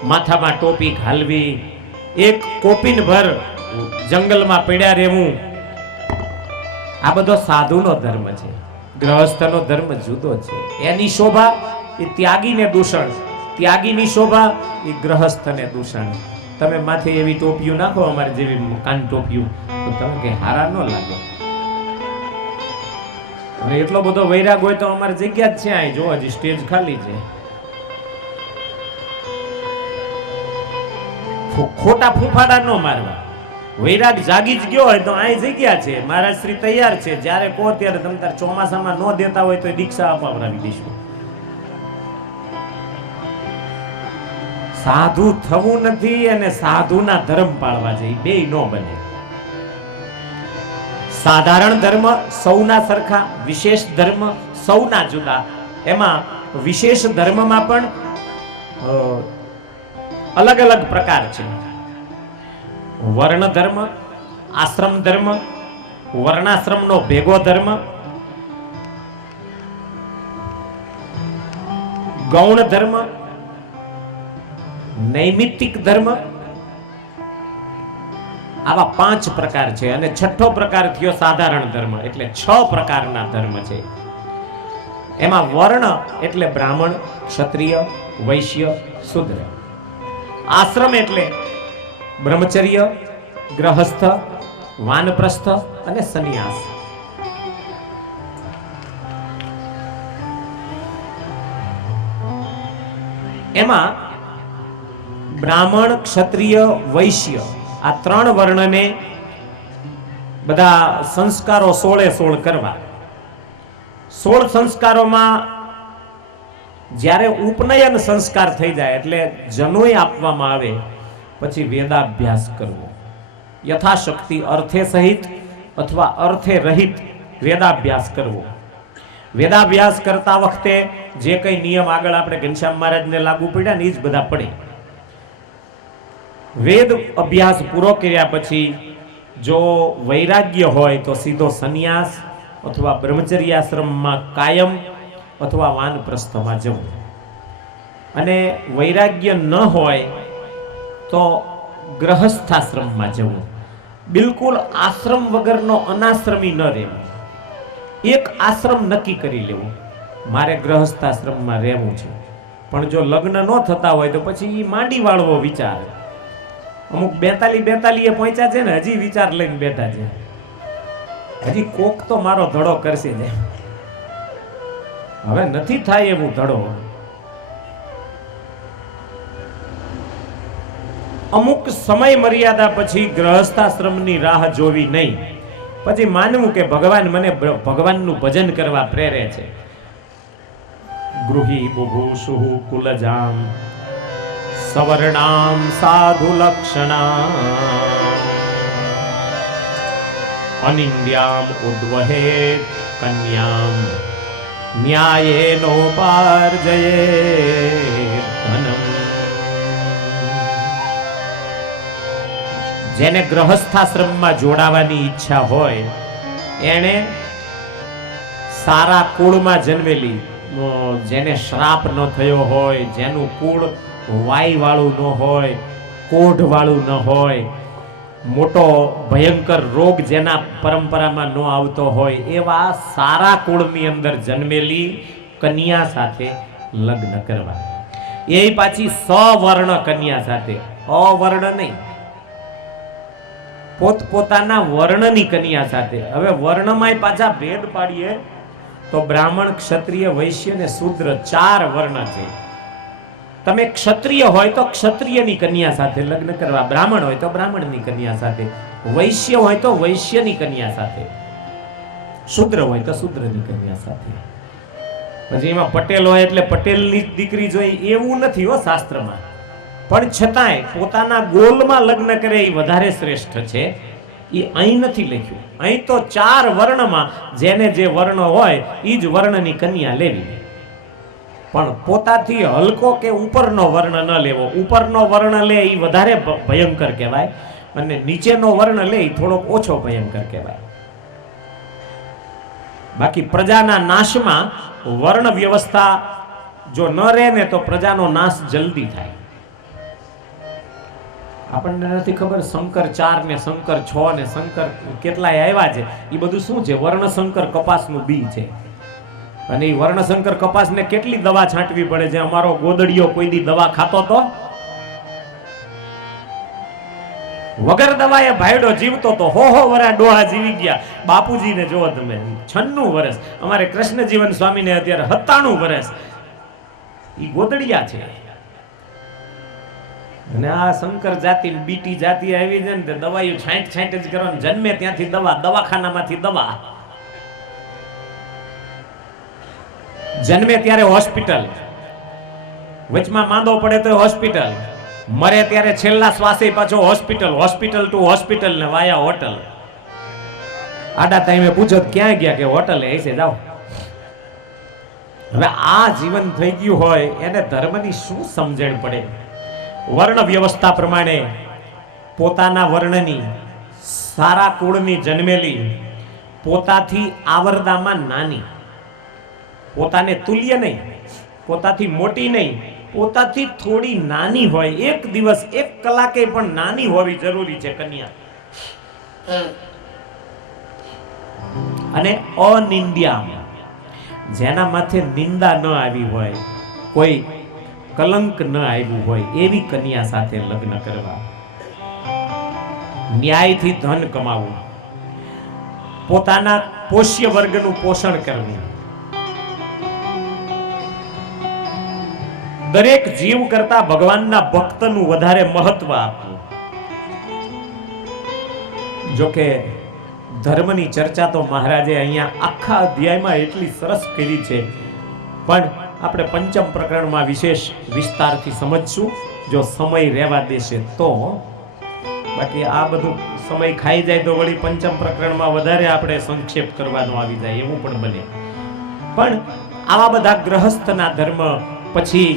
માથામાં ટોપી ઘાલવી, એક કોપીન ભર જંગલમાં પડ્યા રહેવું, આ બધો સાધુનો ધર્મ છે. ગ્રહસ્થનો ધર્મ જુદો છે. એની શોભા એ ત્યાગીને દૂષણ, ત્યાગીની શોભા એ ગ્રહસ્થને દૂષણ. તમે માથે એવી ટોપીઓ નાખો, અમારે જેવી કાન ટોપીઓ, તો તમે કે હારા ન લાગો. અને એટલો બધો વૈરાગ હોય તો અમારી જગ્યા જ છે. અહીં જો હજી સ્ટેજ ખાલી છે. ખોટા ફૂફાડા ન મારવા. વૈરાગ જાગી જ ગયો હોય તો અહીં જગ્યા છે, મહારાજ શ્રી તૈયાર છે, જ્યારે કહો ત્યારે તમે તાર ચોમાસામાં ન દેતા હોય તો દીક્ષા અપાવડાવી દઈશું. સાધુ થવું નથી અને સાધુના ધર્મ પાળવા છે, બે ન બને. સાધારણ ધર્મ સૌના સરખા, વિશેષ ધર્મ સૌના જુદા. એમાં વિશેષ ધર્મમાં પણ અલગ અલગ પ્રકાર છે. વર્ણ ધર્મ, આશ્રમ ધર્મ, વર્ણાશ્રમનો ભેગો ધર્મ, ગૌણ ધર્મ, નૈમિત્તિક ધર્મ, આવા 5 પ્રકાર છે. અને છઠ્ઠો પ્રકાર થયો સાધારણ ધર્મ. એટલે 6 પ્રકારના ધર્મ છે. એમાં વર્ણ એટલે બ્રાહ્મણ, ક્ષત્રિય, વૈશ્ય, શૂદ્ર. આશ્રમ એટલે બ્રહ્મચર્ય, ગ્રહસ્થ, વાનપ્રસ્થ અને સંન્યાસ. એમાં બ્રાહ્મણ, ક્ષત્રિય, વૈશ્ય આ ત્રણ વર્ણને બધા સંસ્કારો 16 કરવા. 16 સંસ્કારોમાં જ્યારે ઉપનયન સંસ્કાર થઈ જાય એટલે જનોય આપવામાં આવે પછી વેદાભ્યાસ કરવો, યથાશક્તિ અર્થે સહિત અથવા અર્થે રહિત વેદાભ્યાસ કરવો. વેદાભ્યાસ કરતા વખતે જે કઈ નિયમ આગળ આપણે ઘનશ્યામ મહારાજને લાગુ પડ્યા ને એ જ બધા પડે. વેદ અભ્યાસ પૂરો કર્યા પછી જો વૈરાગ્ય હોય તો સીધો સંન્યાસ અથવા બ્રહ્મચર્યાશ્રમમાં કાયમ અથવા વાનપ્રસ્થમાં જવું. અને વૈરાગ્ય ન હોય તો ગ્રહસ્થાશ્રમમાં જવું. બિલકુલ આશ્રમ વગરનો અનાશ્રમી ન રહેવું. એક આશ્રમ નક્કી કરી લેવું, મારે ગ્રહસ્થાશ્રમમાં રહેવું છે. પણ જો લગ્ન ન થતા હોય તો પછી એ માંડી વાળવો વિચાર. અમુક 42 પહોંચ્યા છે ને હજી વિચાર લઈને બેઠા છે, હજી કોક તો મારો ધડો કરશે ને. હવે નથી થાય એવું ધડો. અમુક સમય મર્યાદા પછી ગ્રહસ્થાશ્રમની રાહ જોવી નહીં. પછી માનવું કે ભગવાન મને ભગવાનનું ભજન કરવા પ્રેરે છે. ગૃહી બુભૂષુ કુલજામ સવર્ણામ સાધુ લક્ષણા અનિંદ્યામ ઉદ્વહેત કન્યામ ન્યાયેનોપાર્જયેત ધનમ. જેને ગ્રહસ્થાશ્રમમાં જોડાવાની ઈચ્છા હોય એને સારા કુળમાં જન્મેલી, જેને શ્રાપ ન થયો હોય, જેનું કુળ વાઈ વાળું ન હોય, કોઢ વાળું ન હોય, મોટો ભયંકર રોગ જેના પરંપરામાં ન આવતો હોય, એવા સારા કુળની અંદર જન્મેલી કન્યા સાથે લગ્ન કરવા. એ પાછી સવર્ણ કન્યા સાથે, અવર્ણ નહીં, પોતપોતાના વર્ણની કન્યા સાથે. હવે વર્ણમાં પાછા ભેદ પાડીએ તો બ્રાહ્મણ, ક્ષત્રિય, વૈશ્ય અને શૂદ્ર 4 વર્ણ છે. તમે ક્ષત્રિય હોય તો ક્ષત્રિયની કન્યા સાથે લગ્ન કરવા, બ્રાહ્મણ હોય તો બ્રાહ્મણની કન્યા સાથે, વૈશ્ય હોય તો વૈશ્યની કન્યા સાથે, શૂદ્ર હોય તો શૂદ્રની કન્યા સાથે. પછી એમાં પટેલ હોય એટલે પટેલની દીકરી જોઈ એવું નથી હો શાસ્ત્રમાં. પણ છતાંય પોતાના ગોલમાં લગ્ન કરે એ વધારે શ્રેષ્ઠ છે. એ અહીં નથી લખ્યું. અહીં તો 4 વર્ણમાં જેને જે વર્ણ હોય એ જ વર્ણની કન્યા લેવી. પણ પોતાથી હલકો કે ઉપરનો વર્ણ ન લેવો. ઉપરનો વર્ણ લે એ વધારે ભયંકર કહેવાય અને નીચેનો વર્ણ લે એ થોડોક ઓછો ભયંકર કહેવાય. બાકી પ્રજાના નાશમાં વર્ણ વ્યવસ્થા જો ન રહે ને તો પ્રજાનો નાશ જલ્દી થાય. આપણને નથી ખબર શંકર 4 ને શંકર 6 ને શંકર કેટલાય આવ્યા છે. એ બધું શું છે? વર્ણશંકર કપાસનું બી છે. અને એ વર્ણશંકર કપાસને કેટલી દવા છાંટવી પડે છે. અમારો ગોદડિયો કોઈ દી દવા ખાતો તો વગર દવાએ ભાઈડો જીવતો તો હો વરા ડોહા જીવી ગયા. બાપુજીને જોવો તમે 96 વર્ષ, અમારે કૃષ્ણ જીવન સ્વામીને અત્યારે 97 વર્ષ. એ ગોદડિયા છે. અને આ શંકર જાતિ બીટી જાતિ આવી છે ને તે દવાઈઓ છાંટ જ કરવાની. જન્મે ત્યાંથી દવા, દવાખાનામાંથી દવા, જન્મે ત્યારે હોસ્પિટલ, વચમાં માંદો પડે તો હોસ્પિટલ, મરે ત્યારે છેલ્લા શ્વાસે પાછો હોસ્પિટલ, હોસ્પિટલ ટુ હોસ્પિટલ ને વાયા હોટલ. આડા ટાઈમે પૂછો ક્યાં ગયા કે હોટલે એસે જાઓ. હવે આ જીવન થઈ ગયું હોય એને ધર્મની શું સમજણ પડે? વર્ણ વ્યવસ્થા પ્રમાણે પોતાના વર્ણની સારા કુળની જન્મેલી, પોતાથી આવરદામાં નાની, પોતાને તુલ્ય નહીં, પોતાથી મોટી નહીં, પોતાથી થોડી નાની હોય, એક દિવસ 1 કલાકે પણ નાની હોવી જરૂરી છે કન્યા. અને અનિંદ્યા, જેના માથે નિંદા ન આવી હોય, કોઈ કલંક ન આવ્યું હોય એવી કન્યા સાથે લગ્ન કરવા. ન્યાયથી ધન કમાવું, પોતાના પોષ્ય વર્ગનું પોષણ કરવું, દરેક જીવ કરતા ભગવાનના ભક્તનું વધારે મહત્વ આપવું. જોકે ધર્મની ચર્ચા તો મહારાજે અહીંયા આખા અધ્યાયમાં એટલી સરસ કરી છે, પણ આપણે પંચમ પ્રકરણમાં વિશેષ વિસ્તારથી સમજશું જો સમય રહેવા દેશે તો. બાકી આ બધું સમય ખાઈ જાય તો વળી પંચમ પ્રકરણમાં વધારે આપણે સંક્ષેપ કરવાનો આવી જાય એવું પણ બને. પણ આવા બધા ગ્રહસ્થના ધર્મ, પછી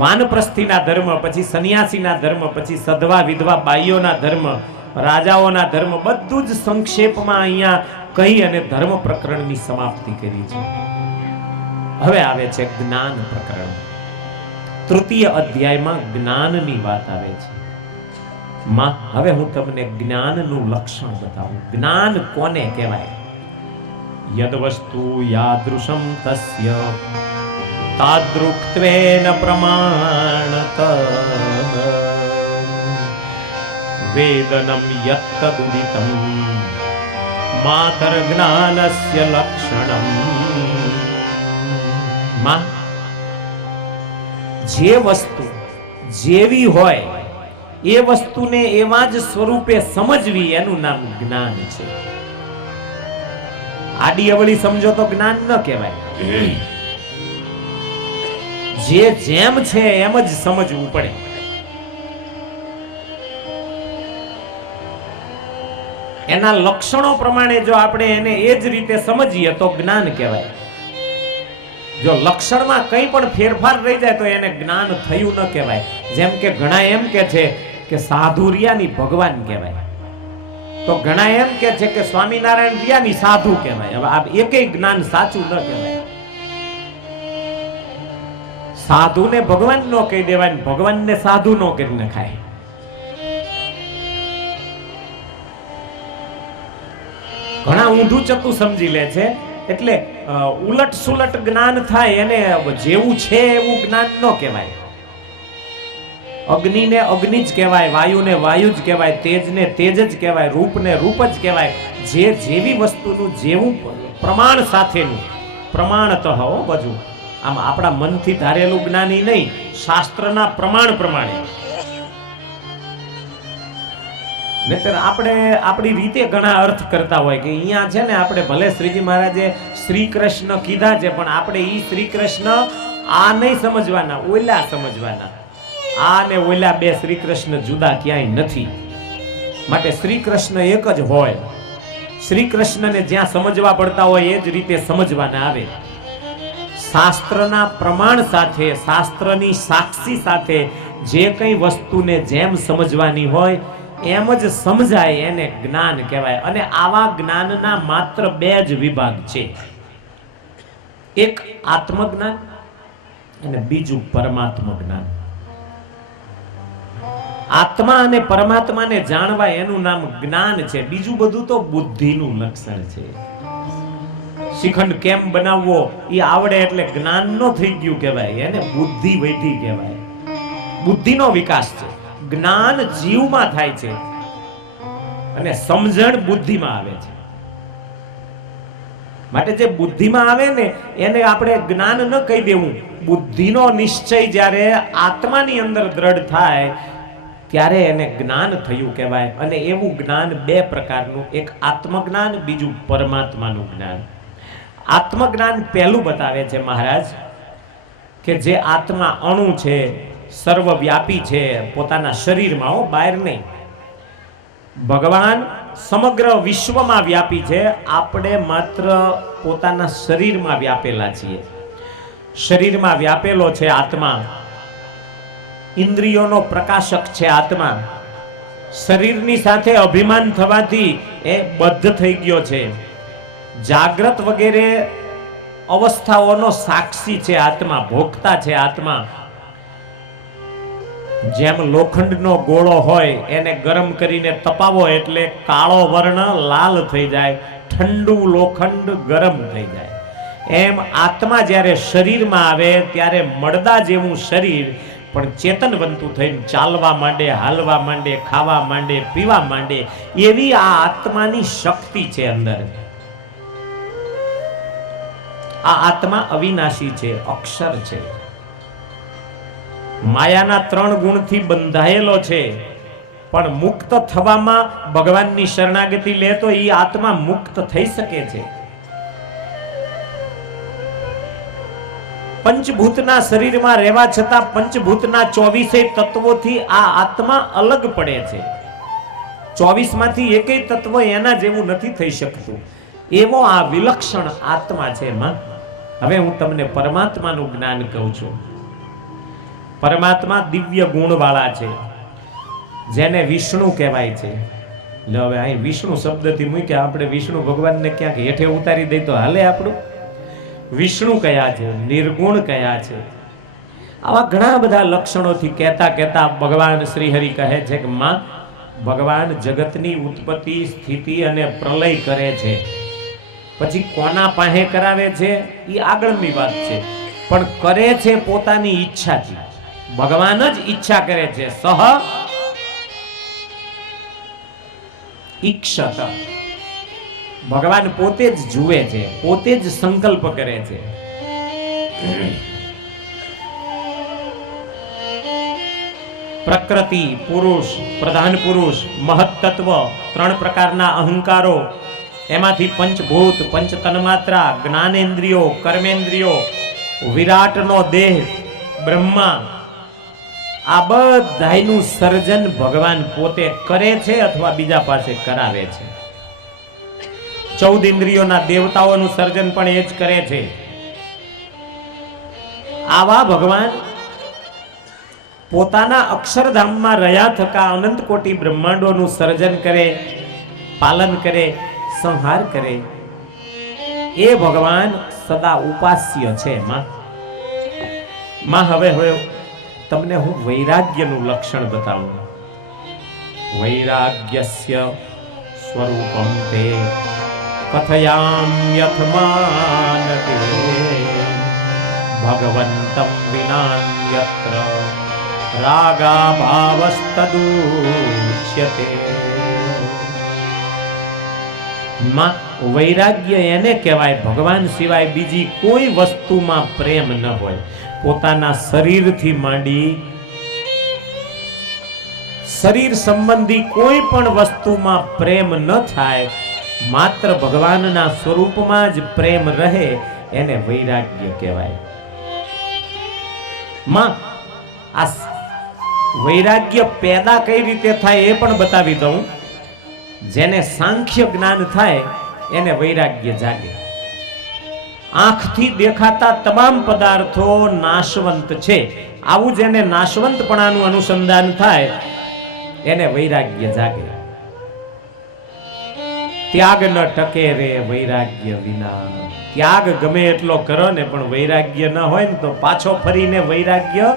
વાનપ્રસ્થીના ધર્મ, પછી સંન્યાસીના ધર્મ, પછી સધવા વિધવા બાઈઓના ધર્મ, રાજાઓના ધર્મ, બધું જ સંક્ષેપમાં અહીંયા કહી અને ધર્મ પ્રકરણની સમાપ્તિ કરી છે. હવે આવે છે જ્ઞાન પ્રકરણ. તૃતીય અધ્યાયમાં જ્ઞાનની વાત આવે છે. માં હવે હું તમને જ્ઞાનનું લક્ષણ બતાવું. જ્ઞાન કોને કહેવાય? યદ વસ્તુ યાદૃશમ તસ્ય તાદૃક્ત્વેન પ્રમાણત વેદનમ યત્તદુદિતમ માતર જ્ઞાનસ્ય લક્ષણમ. માં જે વસ્તુ જેવી હોય એ વસ્તુને એવા જ સ્વરૂપે સમજવી એનું નામ જ્ઞાન છે. આડી અવળી સમજો તો જ્ઞાન ન કહેવાય. જે જેમ છે એમ જ સમજવું પડે. એના લક્ષણો પ્રમાણે જો આપણે એને એ જ રીતે સમજીએ તો જ્ઞાન કહેવાય. જો લક્ષણમાં કંઈ પણ ફેરફાર રહી જાય તો એને જ્ઞાન થયું ન કહેવાય. જેમ કે ઘણા એમ કે છે કે સાધુ રિયાની ભગવાન કહેવાય, તો ઘણા એમ કે છે કે સ્વામિનારાયણ રિયાની સાધુ કહેવાય. હવે આ એકેય જ્ઞાન સાચું ન કહેવાય. સાધુને ભગવાન નો કહી દેવાય, ભગવાનને સાધુ નો કરી નખાય. ઘણા ઊંધું ચતું સમજી લે છે, એટલે ઉલટ સુલટ જ્ઞાન થાય એને જેવું છે એવું જ્ઞાન ન કહેવાય. અગ્નિને અગ્નિ જ કહેવાય, વાયુને વાયુ જ કહેવાય, તેજને તેજ જ કહેવાય, રૂપને રૂપ જ કહેવાય. જે જેવી વસ્તુનું જેવું પ્રમાણ સાથેનું પ્રમાણતઃ બધું આમ આપણા મનથી ધારેલું જ્ઞાની નહીં, શાસ્ત્રના પ્રમાણ પ્રમાણે. નહીતર આપણે આપણી રીતે ઘણા અર્થ કરતા હોય કે અહીંયા છે ને આપણે ભલે શ્રીજી મહારાજે શ્રી કૃષ્ણ કીધા છે, પણ આપણે ઈ શ્રી કૃષ્ણ આ નહીં સમજવાના, ઓલા સમજવાના. આ ને ઓલા બે શ્રી કૃષ્ણ જુદા ક્યાંય નથી. માટે શ્રી કૃષ્ણ એક જ હોય. શ્રી કૃષ્ણને જ્યાં સમજવા પડતા હોય એ જ રીતે સમજવાના આવે. શાસ્ત્રના પ્રમાણ સાથે, શાસ્ત્રની સાક્ષી સાથે જે કઈ વસ્તુને જેમ સમજવાની હોય એમ જ સમજાય એને જ્ઞાન કહેવાય. અને આવા જ્ઞાનના માત્ર બે જ વિભાગ છે, એક આત્મજ્ઞાન અને બીજું પરમાત્મ જ્ઞાન. આત્મા અને પરમાત્માને જાણવા એનું નામ જ્ઞાન છે, બીજું બધું તો બુદ્ધિનું લક્ષણ છે. શ્રીખંડ કેમ બનાવવો એ આવડે એટલે જ્ઞાન નો થઈ ગયું કહેવાય, એને બુદ્ધિ વૈધી કહેવાય. બુદ્ધિનો વિકાસ છે. જ્ઞાન જીવમાં થાય છે અને સમજણ બુદ્ધિમાં આવે છે. માટે જે બુદ્ધિમાં આવે ને એને આપણે જ્ઞાન ન કહી દેવું. બુદ્ધિનો નિશ્ચય જ્યારે આત્માની અંદર દ્રઢ થાય ત્યારે એને જ્ઞાન થયું કહેવાય. અને એવું જ્ઞાન બે પ્રકારનું, એક આત્મજ્ઞાન, બીજું પરમાત્માનું જ્ઞાન. આત્મજ્ઞાન પહેલું બતાવે છે મહારાજ કે જે આત્મા અણુ છે, સર્વવ્યાપી છે, પોતાના શરીરમાં, બહાર નહીં. ભગવાન સમગ્ર વિશ્વમાં વ્યાપી છે, આપણે માત્ર પોતાના શરીરમાં વ્યાપેલા છીએ. શરીરમાં વ્યાપેલો છે આત્મા, ઇન્દ્રિયોનો પ્રકાશક છે આત્મા. શરીરની સાથે અભિમાન થવાથી એ બદ્ધ થઈ ગયો છે. જાગ્રત વગેરે અવસ્થાઓનો સાક્ષી છે આત્મા, ભોગતા છે આત્મા. જેમ લોખંડનો ગોળો હોય એને ગરમ કરીને તપાવો એટલે કાળો વર્ણ લાલ થઈ જાય, ઠંડુ લોખંડ ગરમ થઈ જાય. એમ આત્મા જ્યારે શરીરમાં આવે ત્યારે મળદા જેવું શરીર, પણ ચેતનવંતું થઈને ચાલવા માંડે, હાલવા માંડે, ખાવા માંડે, પીવા માંડે, એવી આ આત્માની શક્તિ છે અંદર. આ આત્મા અવિનાશી છે, અક્ષર છે, માયાના 3 ગુણથી બંધાયેલો છે. પણ મુક્ત થવામાં ભગવાનની શરણાગતિ લે તો એ આત્મા મુક્ત થઈ શકે છે. પંચભૂતના શરીરમાં રહેવા છતાં પંચભૂતના 24 તત્વોથી આ આત્મા અલગ પડે છે. 24 માંથી એકેય તત્વ એના જેવું નથી થઈ શકતું. એવો આ વિલક્ષણ આત્મા છે. હવે હું તમને પરમાત્માનું જ્ઞાન કહું છું. પરમાત્મા દિવ્ય ગુણ વાળા છે, જેને વિષ્ણુ કહેવાય છે. એટલે હવે અહીં વિષ્ણુ શબ્દથી મૂક્યા, આપણે વિષ્ણુ ભગવાનને ક્યાંક હેઠે ઉતારી દઈ તો હાલે આપણું? વિષ્ણુ કયા છે, નિર્ગુણ કયા છે, આવા ઘણા બધા લક્ષણોથી કહેતા કહેતા ભગવાન શ્રીહરિ કહે છે કે માં, ભગવાન જગતની ઉત્પત્તિ, સ્થિતિ અને પ્રલય કરે છે. પછી કોના પાસે કરાવે છે એ આગળની વાત છે, પણ કરે છે પોતાની ઈચ્છાથી. ભગવાન જ ઈચ્છા કરે છે. સહ ઈક્ષત, ભગવાન પોતે જ જુએ છે, પોતે જ સંકલ્પ કરે છે. પ્રકૃતિ, પુરુષ, પ્રધાન પુરુષ, મહત્તત્વ, 3 પ્રકારના અહંકારો, એમાંથી પંચભૂત, પંચ તન્માત્રા, જ્ઞાનેન્દ્રિયો, કર્મેન્દ્રિયો, વિરાટનો દેહ, બ્રહ્મા, આ બધાયનું સર્જન ભગવાન પોતે કરે છે અથવા બીજા પાસે કરાવે છે. 14 ઇન્દ્રિયોના દેવતાઓનું સર્જન પણ એ જ કરે છે. આવા ભગવાન પોતાના અક્ષરધામમાં રહ્યા થકા અનંત કોટી બ્રહ્માંડોનું સર્જન કરે, પાલન કરે, સંહાર કરે. એ ભગવાન સદા ઉપાસ્ય છે. માં હવે તમને હું વૈરાગ્યનું લક્ષણ બતાવું. વૈરાગ્યસ્ય સ્વરૂપમ તે કથયામ્યથમાનતે ભગવંતમ વિનાન્યત્ર રાગા ભાવસ્તદુચ્યતે. માં, વૈરાગ્ય એને કહેવાય ભગવાન સિવાય બીજી કોઈ વસ્તુમાં પ્રેમ ન હોય. પોતાના શરીરથી માંડી શરીર સંબંધી કોઈ પણ વસ્તુમાં પ્રેમ ન થાય, માત્ર ભગવાનના સ્વરૂપમાં જ પ્રેમ રહે, એને વૈરાગ્ય કહેવાય. માં, આ વૈરાગ્ય પેદા કઈ રીતે થાય એ પણ બતાવી દઉં. જેને સાંખ્ય જ્ઞાન થાય એને વૈરાગ્ય જાગે. આંખથી દેખાતા તમામ પદાર્થો નાશવંત છે, આવું જેને નાશવંતપણાનું અનુસંધાન થાય એને વૈરાગ્ય જાગે. ત્યાગ ન ટકે રે વૈરાગ્ય વિના. ત્યાગ ગમે એટલો કરો ને પણ વૈરાગ્ય ન હોય ને તો પાછો ફરીને વૈરાગ્ય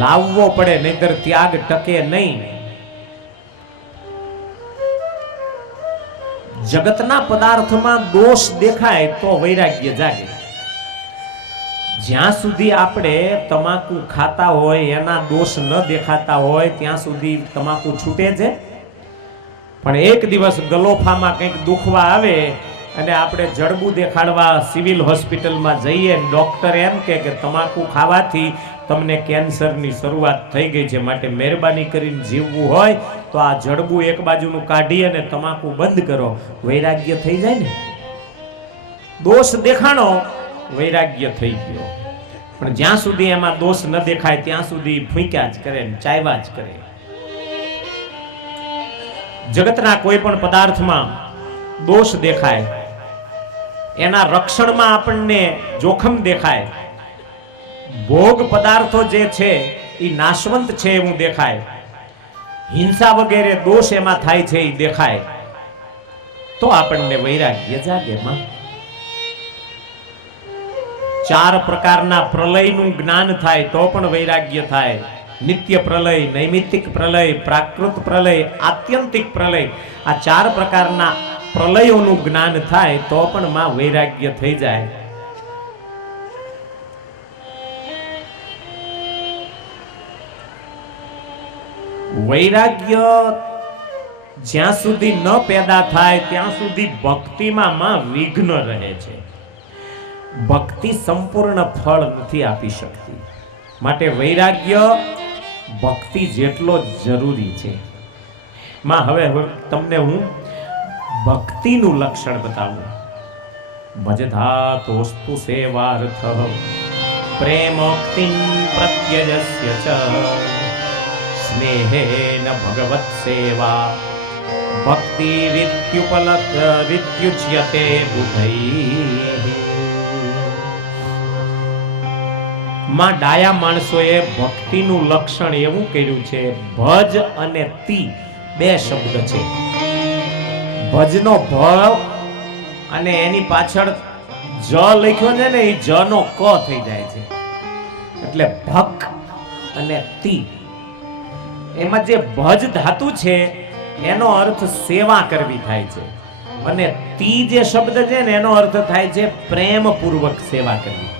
લાવવો પડે, નહીતર ત્યાગ ટકે નહીં. જગતના પદાર્થમાં દોષ દેખાય તો વૈરાગ્ય જાગે. જ્યાં સુધી આપણે તમાકુ ખાતા હોય એના દોષ ન દેખાતા હોય ત્યાં સુધી તમાકુ છૂટે છે. પણ એક દિવસ ગલોફામાં કંઈક દુખવા આવે અને આપણે જડબું દેખાડવા સિવિલ હોસ્પિટલમાં જઈએ, ડોક્ટર એમ કે તમાકુ ખાવાથી તમને કેન્સરની શરૂઆત થઈ ગઈ છે, માટે મહેરબાની કરીને જીવવું હોય તો આ જડબું એક બાજુનું કાઢી અને તમાકુ બંધ કરો. વૈરાગ્ય થઈ જાય ને. દોષ દેખાણો, વૈરાગ્ય થઈ ગયો. પણ જ્યાં સુધી એમાં દોષ ન દેખાય ત્યાં સુધી ફૂંક્યા જ કરે, ચાવ્યા જ કરે. જગતના કોઈ પણ પદાર્થમાં દોષ દેખાય, એના રક્ષણમાં આપણને જોખમ દેખાય, ભોગ પદાર્થો જે છે એ નાશવંત છે એવું દેખાય, હિંસા વગેરે દોષ એમાં થાય છે એ દેખાય, તો આપણને વૈરાગ્ય જાગે. માં, 4 પ્રકારના પ્રલયનું જ્ઞાન થાય તો પણ વૈરાગ્ય થાય. નિત્ય પ્રલય, નૈમિત્તિક પ્રલય, પ્રાકૃત પ્રલય, આત્યંતિક પ્રલય, આ 4 પ્રકારના પ્રલયોનું જ્ઞાન થાય તો પણ માં વૈરાગ્ય થઈ જાય. વૈરાગ્ય જ્યાં સુધી ન પેદા થાય ત્યાં સુધી ભક્તિમાં માં વિઘ્ન રહે છે. ભક્તિ સંપૂર્ણ ફળ નથી આપી શકતી. માટે વૈરાગ્ય ભક્તિ જેટલો જરૂરી છે. માં હવે તમને હું ભક્તિનું લક્ષણ બતાવું. ભજધાતોસ્તુ સેવાર્થ પ્રેમોક્તિં પ્રત્યજસ્ય ચ સ્નેહેન ભગવત સેવા ભક્તિ રીત્યુચ્યતે બુધૈ. માં ડાયા માણસોએ ભક્તિનું લક્ષણ એવું કર્યું છે. ભજ અને તી બે શબ્દ છે. ભજનો ભ અને એની પાછળ જ લખ્યો છે ને, એ જ નો ક થઈ જાય છે. એટલે ભક અને તી, એમાં જે ભજ ધાતુ છે એનો અર્થ સેવા કરવી થાય છે, અને તી જે શબ્દ છે ને એનો અર્થ થાય છે પ્રેમપૂર્વક સેવા કરવી.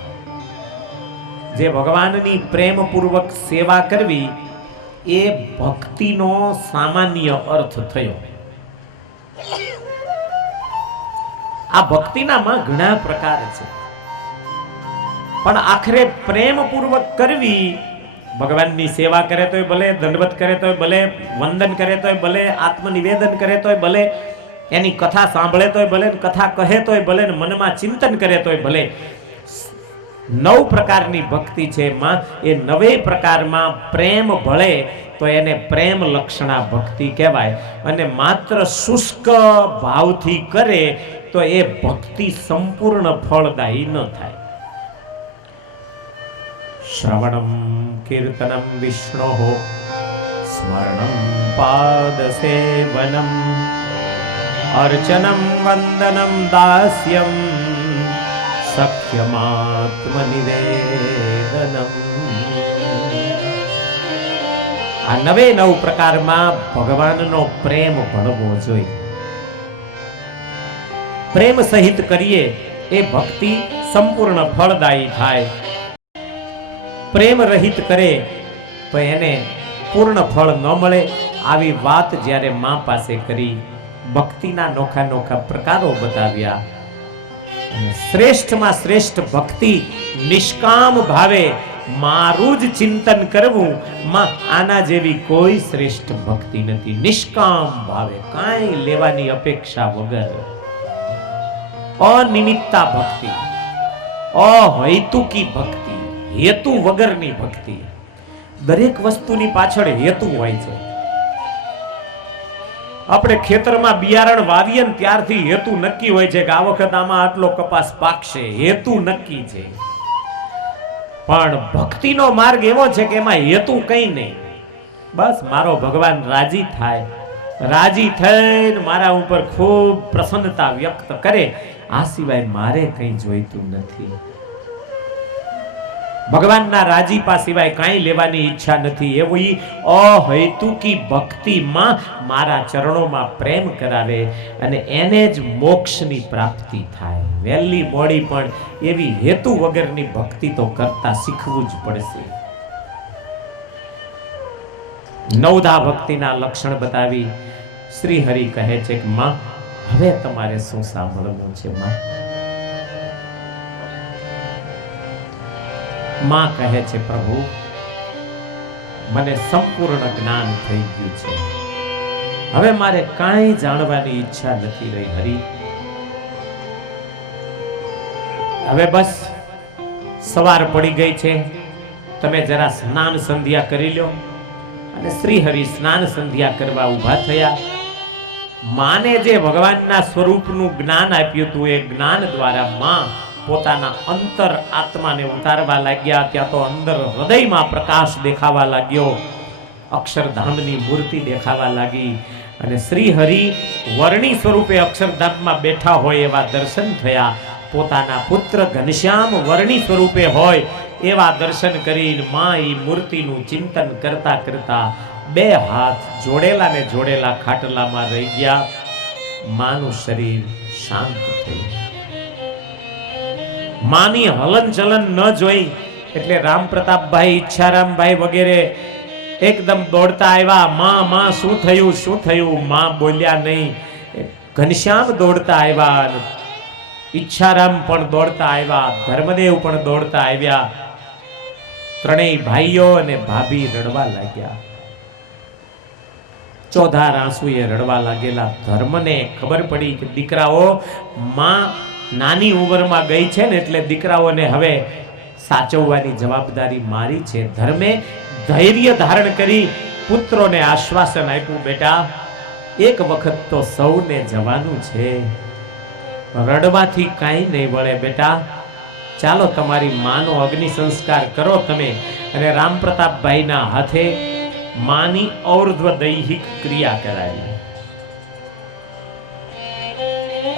જે ભગવાનની પ્રેમપૂર્વક સેવા કરવી એ ભક્તિનો સામાન્ય અર્થ થયો. આ ભક્તિનામાં ઘણા પ્રકાર છે, પણ આખરે પ્રેમપૂર્વક કરવી. ભગવાનની સેવા કરે તોય ભલે, દંડવત કરે તોય ભલે, વંદન કરે તોય ભલે, આત્મનિવેદન કરે તોય ભલે, એની કથા સાંભળે તોય ભલે, કથા કહે તોય ભલે, મનમાં ચિંતન કરે તોય ભલે. 9 પ્રકારની ભક્તિ છે માં. એ 9 પ્રકારમાં પ્રેમ ભળે તો એને પ્રેમ લક્ષણા ભક્તિ કહેવાય, અને માત્ર શુષ્ક ભાવથી કરે તો એ ભક્તિ સંપૂર્ણ ફળદાયી ન થાય. શ્રવણમ કીર્તનમ વિષ્ણોઃ સ્મરણમ પાદ સેવનમ અર્ચનમ વંદનમ દાસ્યમ સખ્યમાત્મનિવેદનમ. આ 9 પ્રકારમાં ભગવાનનો પ્રેમ ભળવો જોઈએ. પ્રેમ સહિત કરીએ એ ભક્તિ સંપૂર્ણ ફળદાયી થાય. પ્રેમ રહિત કરે તો એને પૂર્ણ ફળ ન મળે. આવી વાત જ્યારે મા પાસે કરી, ભક્તિના નોખા નોખા પ્રકારો બતાવ્યા. શ્રેષ્ઠમાં શ્રેષ્ઠ ભક્તિ નિષ્કામ ભાવે મારું જ ચિંતન કરવું. માં આના જેવી કોઈ શ્રેષ્ઠ ભક્તિ નથી. નિષ્કામ ભાવે કાંઈ લેવાની અપેક્ષા વગર, અનિમિત્તા ભક્તિ, અહૈતુકી ભક્તિ, હેતુ વગરની ભક્તિ. દરેક વસ્તુની પાછળ હેતુ હોય છે. આપણે ખેતરમાં બિયારણ વાવીએ ને ત્યારથી હેતુ નક્કી હોય છે કે આ વખત આમાં આટલો કપાસ પાકશે. હેતુ નક્કી છે. પણ ભક્તિનો માર્ગ એવો છે કે એમાં હેતુ કંઈ નહીં. બસ મારો ભગવાન રાજી થાય, રાજી થઈને મારા ઉપર ખૂબ પ્રસન્નતા વ્યક્ત કરે, આ સિવાય મારે કંઈ જોઈતું નથી. ભગવાનના રાજીપા સિવાય કાંઈ લેવાની ઈચ્છા નથી. એવી અહૈતુકી ભક્તિમાં મારા ચરણોમાં પ્રેમ કરાવે અને એને જ મોક્ષની પ્રાપ્તિ થાય. વહેલી મોડી પણ એવી હેતુ વગરની ભક્તિ તો કરતા શીખવું જ પડશે. 9 ભક્તિના લક્ષણ બતાવી શ્રી હરિ કહે છે કે માં હવે તમારે શું સાંભળવું છે? માં કહે છે પ્રભુ મને સંપૂર્ણ જ્ઞાન થઈ ગયું છે, હવે મારે કાંઈ જાણવાની ઈચ્છા નથી રહી હરિ. હવે બસ સવાર પડી ગઈ છે, તમે જરા સ્નાન સંધ્યા કરી લો. અને શ્રી હરિ સ્નાન સંધ્યા કરવા ઊભા થયા. માને જે ભગવાનના સ્વરૂપનું જ્ઞાન આપ્યું હતું એ જ્ઞાન દ્વારા માં પોતાના અંતર આત્માને ઉતારવા લાગ્યા. ત્યાં તો અંદર હૃદયમાં પ્રકાશ દેખાવા લાગ્યો, અક્ષરધામની મૂર્તિ દેખાવા લાગી. અને શ્રી હરિ વર્ણી સ્વરૂપે અક્ષરધામમાં બેઠા હોય એવા દર્શન થયા. પોતાના પુત્ર ઘનશ્યામ વર્ણી સ્વરૂપે હોય એવા દર્શન કરીને માં એ મૂર્તિનું ચિંતન કરતા કરતા 2 હાથ જોડેલા ને જોડેલા ખાટલામાં રહી ગયા. માનું શરીર શાંત થયું. માની હલન ચલન ન જોઈ એટલે રામ પ્રતાપભાઈ, ઈચ્છારામભાઈ વગેરે એકદમ દોડતા આવ્યા, માં માં શું થયું શું થયું? માં બોલ્યા નહીં. ઘનશ્યામ દોડતા આવ્યા, ઈચ્છારામ પણ દોડતા આવ્યા, ધર્મદેવ પણ દોડતા આવ્યા. ત્રણેય ભાઈઓ અને ભાભી રડવા લાગ્યા. ચોધાર આંસુએ રડવા લાગેલા. ધર્મને ખબર પડી કે દીકરાઓ, માં નાની ઉંમરમાં ગઈ છે ને એટલે દીકરાઓને હવે સાચવવાની જવાબદારી મારી છે. ધર્મે ધૈર્ય ધારણ કરી પુત્રોને આશ્વાસન આપ્યું, બેટા એક વખત તો સૌને જવાનું છે, રડવાથી કાંઈ નહીં વળે બેટા. ચાલો તમારી માનો અગ્નિ સંસ્કાર કરો તમે. અને રામ પ્રતાપભાઈના હાથે માની ઔર્ધ્વ દૈહિક ક્રિયા કરાવી.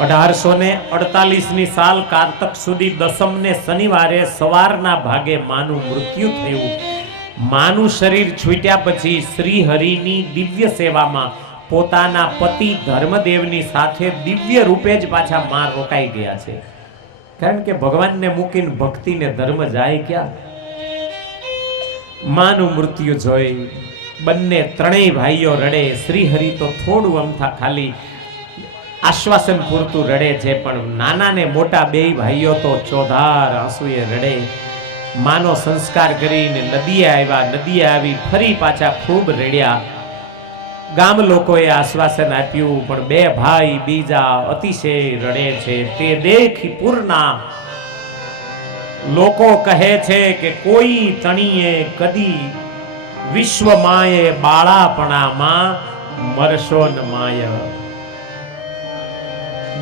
1848ની સાલ કારતક સુધી દસમને શનિવારે સવારના ભાગે માનું મૃત્યુ થયું. માનું શરીર છૂટ્યા પછી શ્રી હરિની દિવ્ય સેવામાં પોતાના પતિ ધર્મદેવની સાથે દિવ્ય રૂપે જ પાછા માં રોકાઈ ગયા છે. કારણ કે ભગવાનને મૂકીને ભક્તિને ધર્મ જાય ક્યાં? માનું મૃત્યુ જોઈ બંને ત્રણેય ભાઈઓ રડે. શ્રી હરિ તો થોડું અમથા ખાલી આશ્વાસન પૂરતું રડે છે, પણ નાના ને મોટા બેય ભાઈઓ તો ચોધાર આંસુએ રડે. માનો સંસ્કાર કરીને નદીએ આવ્યા. નદીએ આવી ફરી પાછા ખૂબ રડ્યા. ગામ લોકોએ આશ્વાસન આપ્યું, પણ બે ભાઈ બીજા અતિશય રડે છે. તે દેખી પૂરના લોકો કહે છે કે કોઈ તણીએ કદી વિશ્વ માએ બાળાપણામાં મરશો ન માય.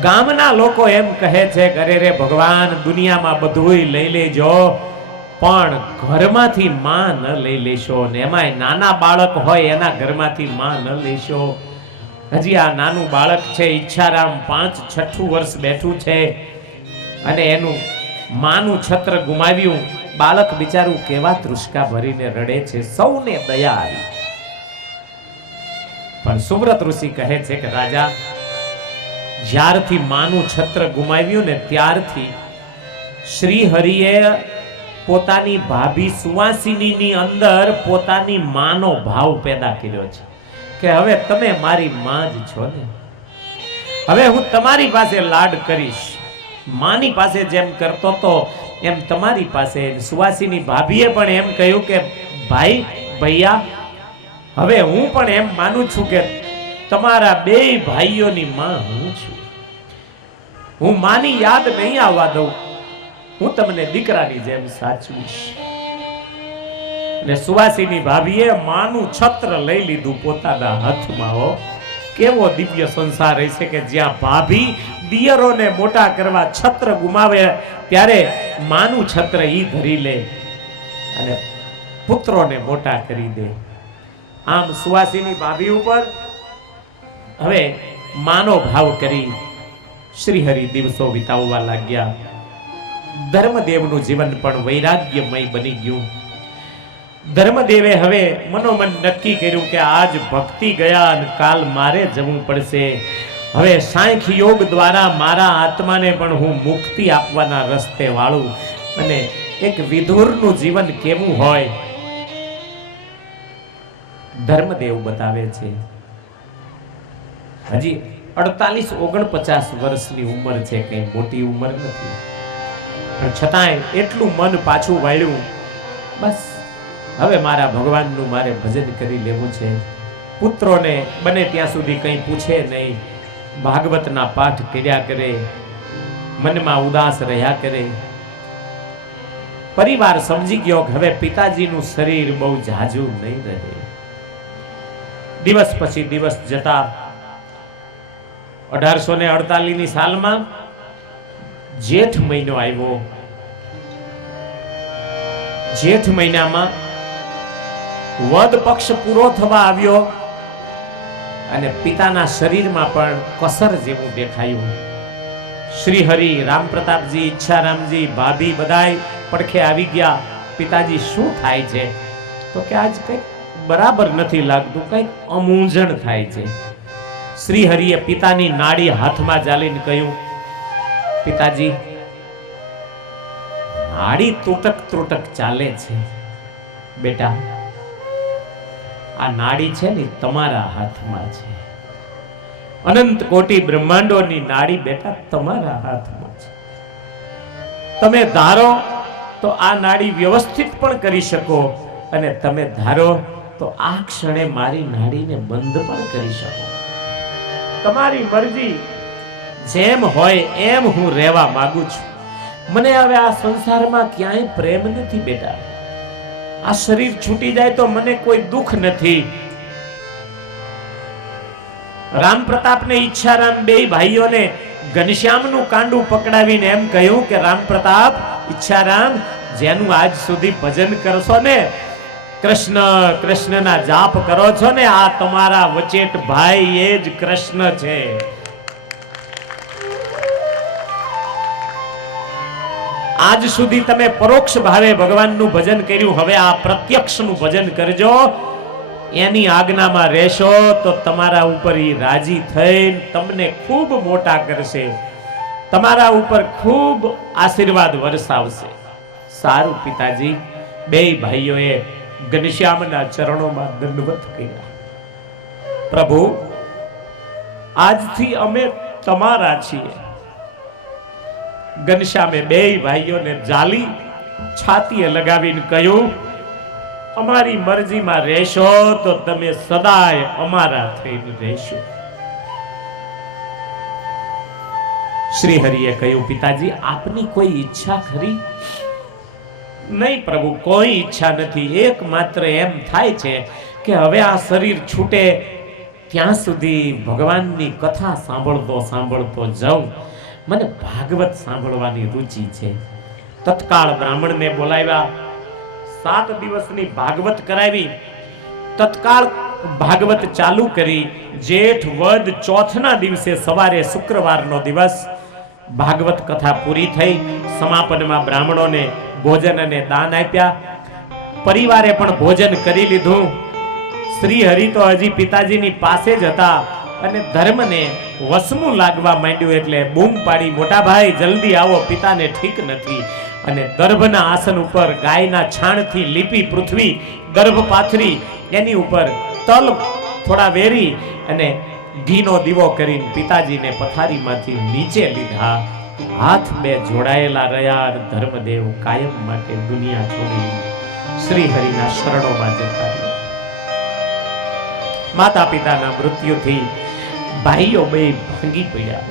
ગામના લોકો એમ કહે છે કે અરે રે ભગવાન, દુનિયામાં બધુંય લઈ લેજો પણ ઘરમાંથી માં ન લઈ લેશો. ને એમાંય નાના બાળક હોય એના ઘરમાંથી માં ન લેશો. હજી આ નાનું બાળક છે ઈચ્છારામ 5-6 વર્ષ બેઠું છે અને એનું માનું છત્ર ગુમાવ્યું. બાળક બિચારું કેવા તૃષ્કા ભરીને રડે છે. સૌને દયા આવી. પણ સુવ્રત ઋષિ કહે છે કે રાજા, જ્યારથી માનું છત્ર ગુમાવ્યું ને ત્યારથી શ્રી હરિએ પોતાની ભાભી સુવાસિનીની અંદર પોતાની માનો ભાવ પેદા કર્યો છે કે હવે તમે મારી માં જ છો ને, હવે હું તમારી પાસે લાડ કરીશ. માની પાસે જેમ કરતો તો એમ તમારી પાસે. સુવાસિની ભાભીએ પણ એમ કહ્યું કે ભાઈ ભૈયા, હવે હું પણ એમ માનું છું કે તમારા બે ભાઈઓની માં હું છું. હું માની યાદ નહીં આવવા દઉં, હું તમને દીકરાની જેમ સાચવીશ. અને સુવાસીની ભાભીએ માનું છત્ર લઈ લીધું પોતાના હાથમાં. હો, કેવો દિવ્ય સંસાર હશે કે જ્યાં ભાભી દિયરોને મોટા કરવા છત્ર ગુમાવે ત્યારે માનું છત્ર ઈ ધરી લે અને પુત્રોને મોટા કરી દે. આમ સુવાસીની ભાભી ઉપર હવે માનો ભાવ કરી શ્રી હરિ દિવસો વિતાવવા લાગ્યા. ધર્મદેવનું જીવન પણ વૈરાગ્યમય બની ગયું. ધર્મદેવે હવે મનોમન નક્કી કર્યું કે આજ ભક્તિ ગયા અને કાલ મારે જવું પડશે. હવે સાંખ્ય યોગ દ્વારા મારા આત્માને પણ હું મુક્તિ આપવાના રસ્તે વાળું. અને એક વિધુરનું જીવન કેવું હોય ધર્મદેવ બતાવે છે. હજી 48-49 વર્ષની ઉંમર છે, કઈ મોટી ઉંમર નથી, પણ છતાંય એટલું મન પાછું વાળ્યું, બસ હવે મારા ભગવાનનું મારે ભજન કરી લેવું છે. પુત્રોને બને ત્યાં સુધી કંઈ પૂછે નહીં, ભાગવતના પાઠ કર્યા કરે, મનમાં ઉદાસ રહ્યા કરે. પરિવાર સમજી ગયો કે હવે પિતાજીનું શરીર બહુ ઝાઝુ નહીં રહે. દિવસ પછી દિવસ જતા 1848ની સાલમાં જેઠ મહિનો આવ્યો. જેઠ મહિનામાં વદ પક્ષ પૂરો થવા આવ્યો અને પિતાના શરીરમાં પણ કસર જેવું દેખાયું. શ્રી હરિ, રામ પ્રતાપજી, ઈચ્છારામજી, ભાભી બધાય પડખે આવી ગયા. પિતાજી શું થાય છે? તો કે આજ કંઈક બરાબર નથી લાગતું, કંઈક અમૂંઝણ થાય છે. શ્રી હરિએ પિતાની નાડી હાથમાં ચાલીને કહ્યું, પિતાજી નાડી તૂટક તૂટક ચાલે છે. બેટા આ નાડી છે ને તમારા હાથમાં છે. અનંત કોટી બ્રહ્માંડોની નાડી બેટા તમારા હાથમાં છે. તમે ધારો તો આ નાડી વ્યવસ્થિત પણ કરી શકો, અને તમે ધારો તો આ ક્ષણે મારી નાડીને બંધ પણ કરી શકો. તમારી મરજી. જેમ હોય એમ હું રહેવા માંગુ છું. મને હવે આ સંસારમાં ક્યાંય પ્રેમ નથી બેટા. આ શરીર છૂટી જાય તો મને કોઈ દુઃખ નથી. રામ પ્રતાપને ઈચ્છારામ બે ભાઈઓને ઘનશ્યામનું કાંડું પકડાવીને એમ કહ્યું કે રામ પ્રતાપ, ઈચ્છારામ, જેનું આજ સુધી ભજન કરશો ને, કૃષ્ણ કૃષ્ણના જાપ કરો છો ને, આ તમારા વચેટ ભાઈ એ જ કૃષ્ણ છે. આજ સુધી તમે પરોક્ષ ભાવે ભગવાનનું ભજન કર્યું, હવે આ પ્રત્યક્ષનું ભજન કરજો. એની આજ્ઞામાં રહેશો તો તમારા ઉપર ઈ રાજી થઈને તમને ખૂબ મોટા કરશે, તમારા ઉપર ખૂબ આશીર્વાદ વરસાવશે. સારું પિતાજી. બે ભાઈઓએ ઘનશ્યામના ચરણોમાં દંડવત કર્યા. પ્રભુ, આજથી અમે તમારા છીએ. ઘનશ્યામે બે ભાઈઓને જાલી છાતીએ લગાવીને કહ્યું, અમારી મરજીમાં રહેશો તો તમે સદાય અમારા થઈને રહેશો. શ્રી હરિએ કહ્યું, પિતાજી, આપની કોઈ ઈચ્છા ખરી? નહીં પ્રભુ, કોઈ ઈચ્છા નથી. એકમાત્ર એમ થાય છે કે હવે આ શરીર છૂટે ત્યાં સુધી ભગવાનની કથા સાંભળતો સાંભળતો જાઉં. મને ભાગવત સાંભળવાની રુચિ છે. તત્કાળ બ્રાહ્મણને બોલાવ્યા, 7 દિવસની ભાગવત કરાવી. તત્કાળ ભાગવત ચાલુ કરી. જેઠ વદ ચોથના દિવસે સવારે, શુક્રવારનો દિવસ, ભાગવત કથા પૂરી થઈ. સમાપનમાં બ્રાહ્મણોને ભોજન અને દાન આપ્યા. પરિવારે પણ ભોજન કરી લીધું. શ્રી હરિ તો હજી પિતાજીની પાસે જ હતા અને ધર્મને વસમું લાગવા માંડ્યું એટલે બૂમ પાડી, મોટા ભાઈ જલ્દી આવો, પિતાને ઠીક નથી. અને ગર્ભના આસન ઉપર ગાયના છાણથી લીપી પૃથ્વી ગર્ભ પાથરી, એની ઉપર તલ થોડા વેરી અને ઘીનો દીવો કરીને પિતાજીને પથારીમાંથી નીચે લીધા. હાથ બે જોડાયેલા રહ્યા. ધર્મદેવ કાયમ માટે દુનિયા છોડી શ્રી હરિના શરણોમાં જતા રહ્યા. માતા પિતાના મૃત્યુથી ભાઈઓ બે ભાંગી પડ્યા.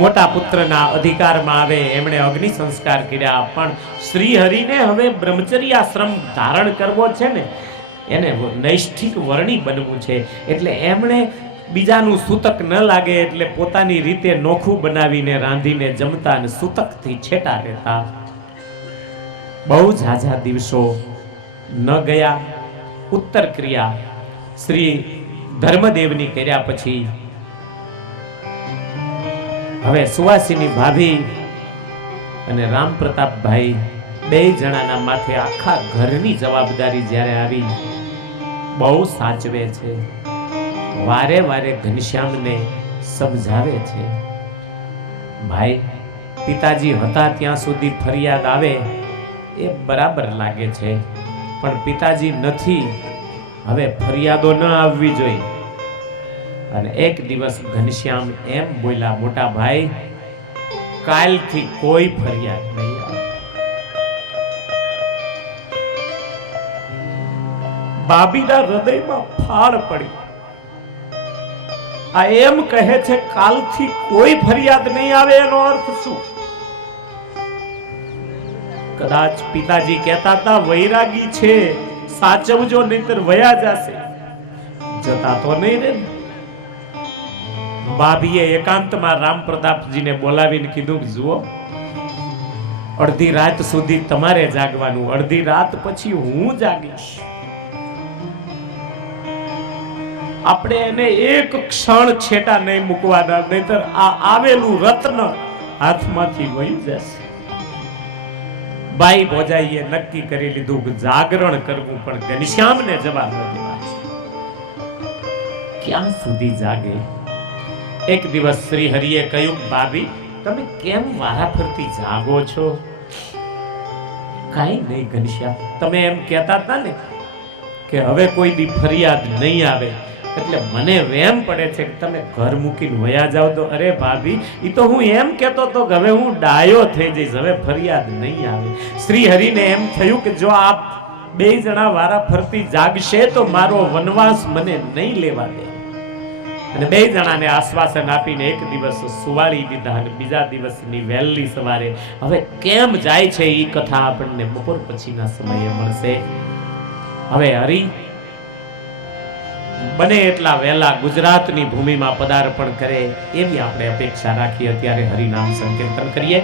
મોટા પુત્રના અધિકારમાં આવે એમણે અગ્નિ સંસ્કાર કર્યા. પણ શ્રી હરિને હવે બ્રહ્મચર્યાશ્રમ ધારણ કરવો છે ને, એને નૈષ્ઠિક વર્ણી બનવું છે. એટલે એમણે બીજાનું સૂતક ન લાગે એટલે પોતાની રીતે નોખું બનાવીને રાંધીને જમતા અને સૂતકથી છેટા રહેતા. બહુ ઝાઝા દિવસો ન ગયા. ઉત્તર ક્રિયા શ્રી ધર્મદેવની કર્યા પછી હવે સુવાસીની ભાભી અને રામ પ્રતાપભાઈ બે જણાના માથે આખા ઘરની જવાબદારી જ્યારે આવી, બહુ સાચવે છે. વારે વારે ઘનશ્યામને સમજાવે છે, ભાઈ, પિતાજી હતા ત્યાં સુધી ફરિયાદ આવે એ બરાબર લાગે છે, પણ પિતાજી નથી, હવે ફરિયાદો ન આવવી જોઈએ. અને એક દિવસ ઘનશ્યામ એમ બોલ્યા, મોટા ભાઈ, કાલથી કોઈ ફરિયાદ નહીં આવે. ભાભીના હૃદયમાં ફાળ પડી. આ એમ કહે છે કાલથી કોઈ ફરિયાદ નહીં આવે, એનો અર્થ શું? કદાચ પિતાજી કહેતા હતા વૈરાગી છે, સાચવજો નહીતર વયા જશે. જતા તો નહીં રે. ભાભીએ એકાંતમાં રામ પ્રતાપજીને બોલાવીને કીધું, જુઓ, અડધી રાત સુધી તમારે જાગવાનું, અડધી રાત પછી હું જાગીશ. આપણે એને એક ક્ષણ છેટા નહીં મૂકવાના, નહીતર આ આવેલું રત્ન હાથમાંથી વહી જશે. ભાઈ ભોજાઈએ નક્કી કરી લીધું કે જાગરણ કરવું, પણ ઘનશ્યામને જવાબ નથી. ક્યાં સુધી જાગે? એક દિવસ શ્રી હરિએ કહ્યું, ભાભી, તમે કેમ વારા ફરતી જાગો છો? કાઈ નહીં ઘનશ્યામ, તમે એમ કહેતા હતા ને કે હવે કોઈ દી ફરિયાદ નહીં આવે. એટલે મને વેમ પડે છે કે તમે ઘર મૂકીને વયા જાવ. તો અરે ભાભી, એ તો હું એમ કહેતો હતો કે હવે હું ડાયો થઈ જઈશ, હવે ફરિયાદ નહીં આવે. શ્રી હરિને એમ થયું કે જો આ બે જણા વારા ફરતી જાગશે તો મારો વનવાસ મને નહીં લેવા દે. અને બે જણાને આશ્વાસન આપીને એક દિવસ સુવાડી દીધા અને બીજા દિવસની વહેલી સવારે હવે કેમ જાય છે એ કથા આપણને બપોર પછીના સમયે મળશે. હવે હરિ બને એટલા વહેલા ગુજરાતની ભૂમિમાં પદાર્પણ કરે એવી આપણે અપેક્ષા રાખીએ. અત્યારે હરિનામ સંકીર્તન કરીએ.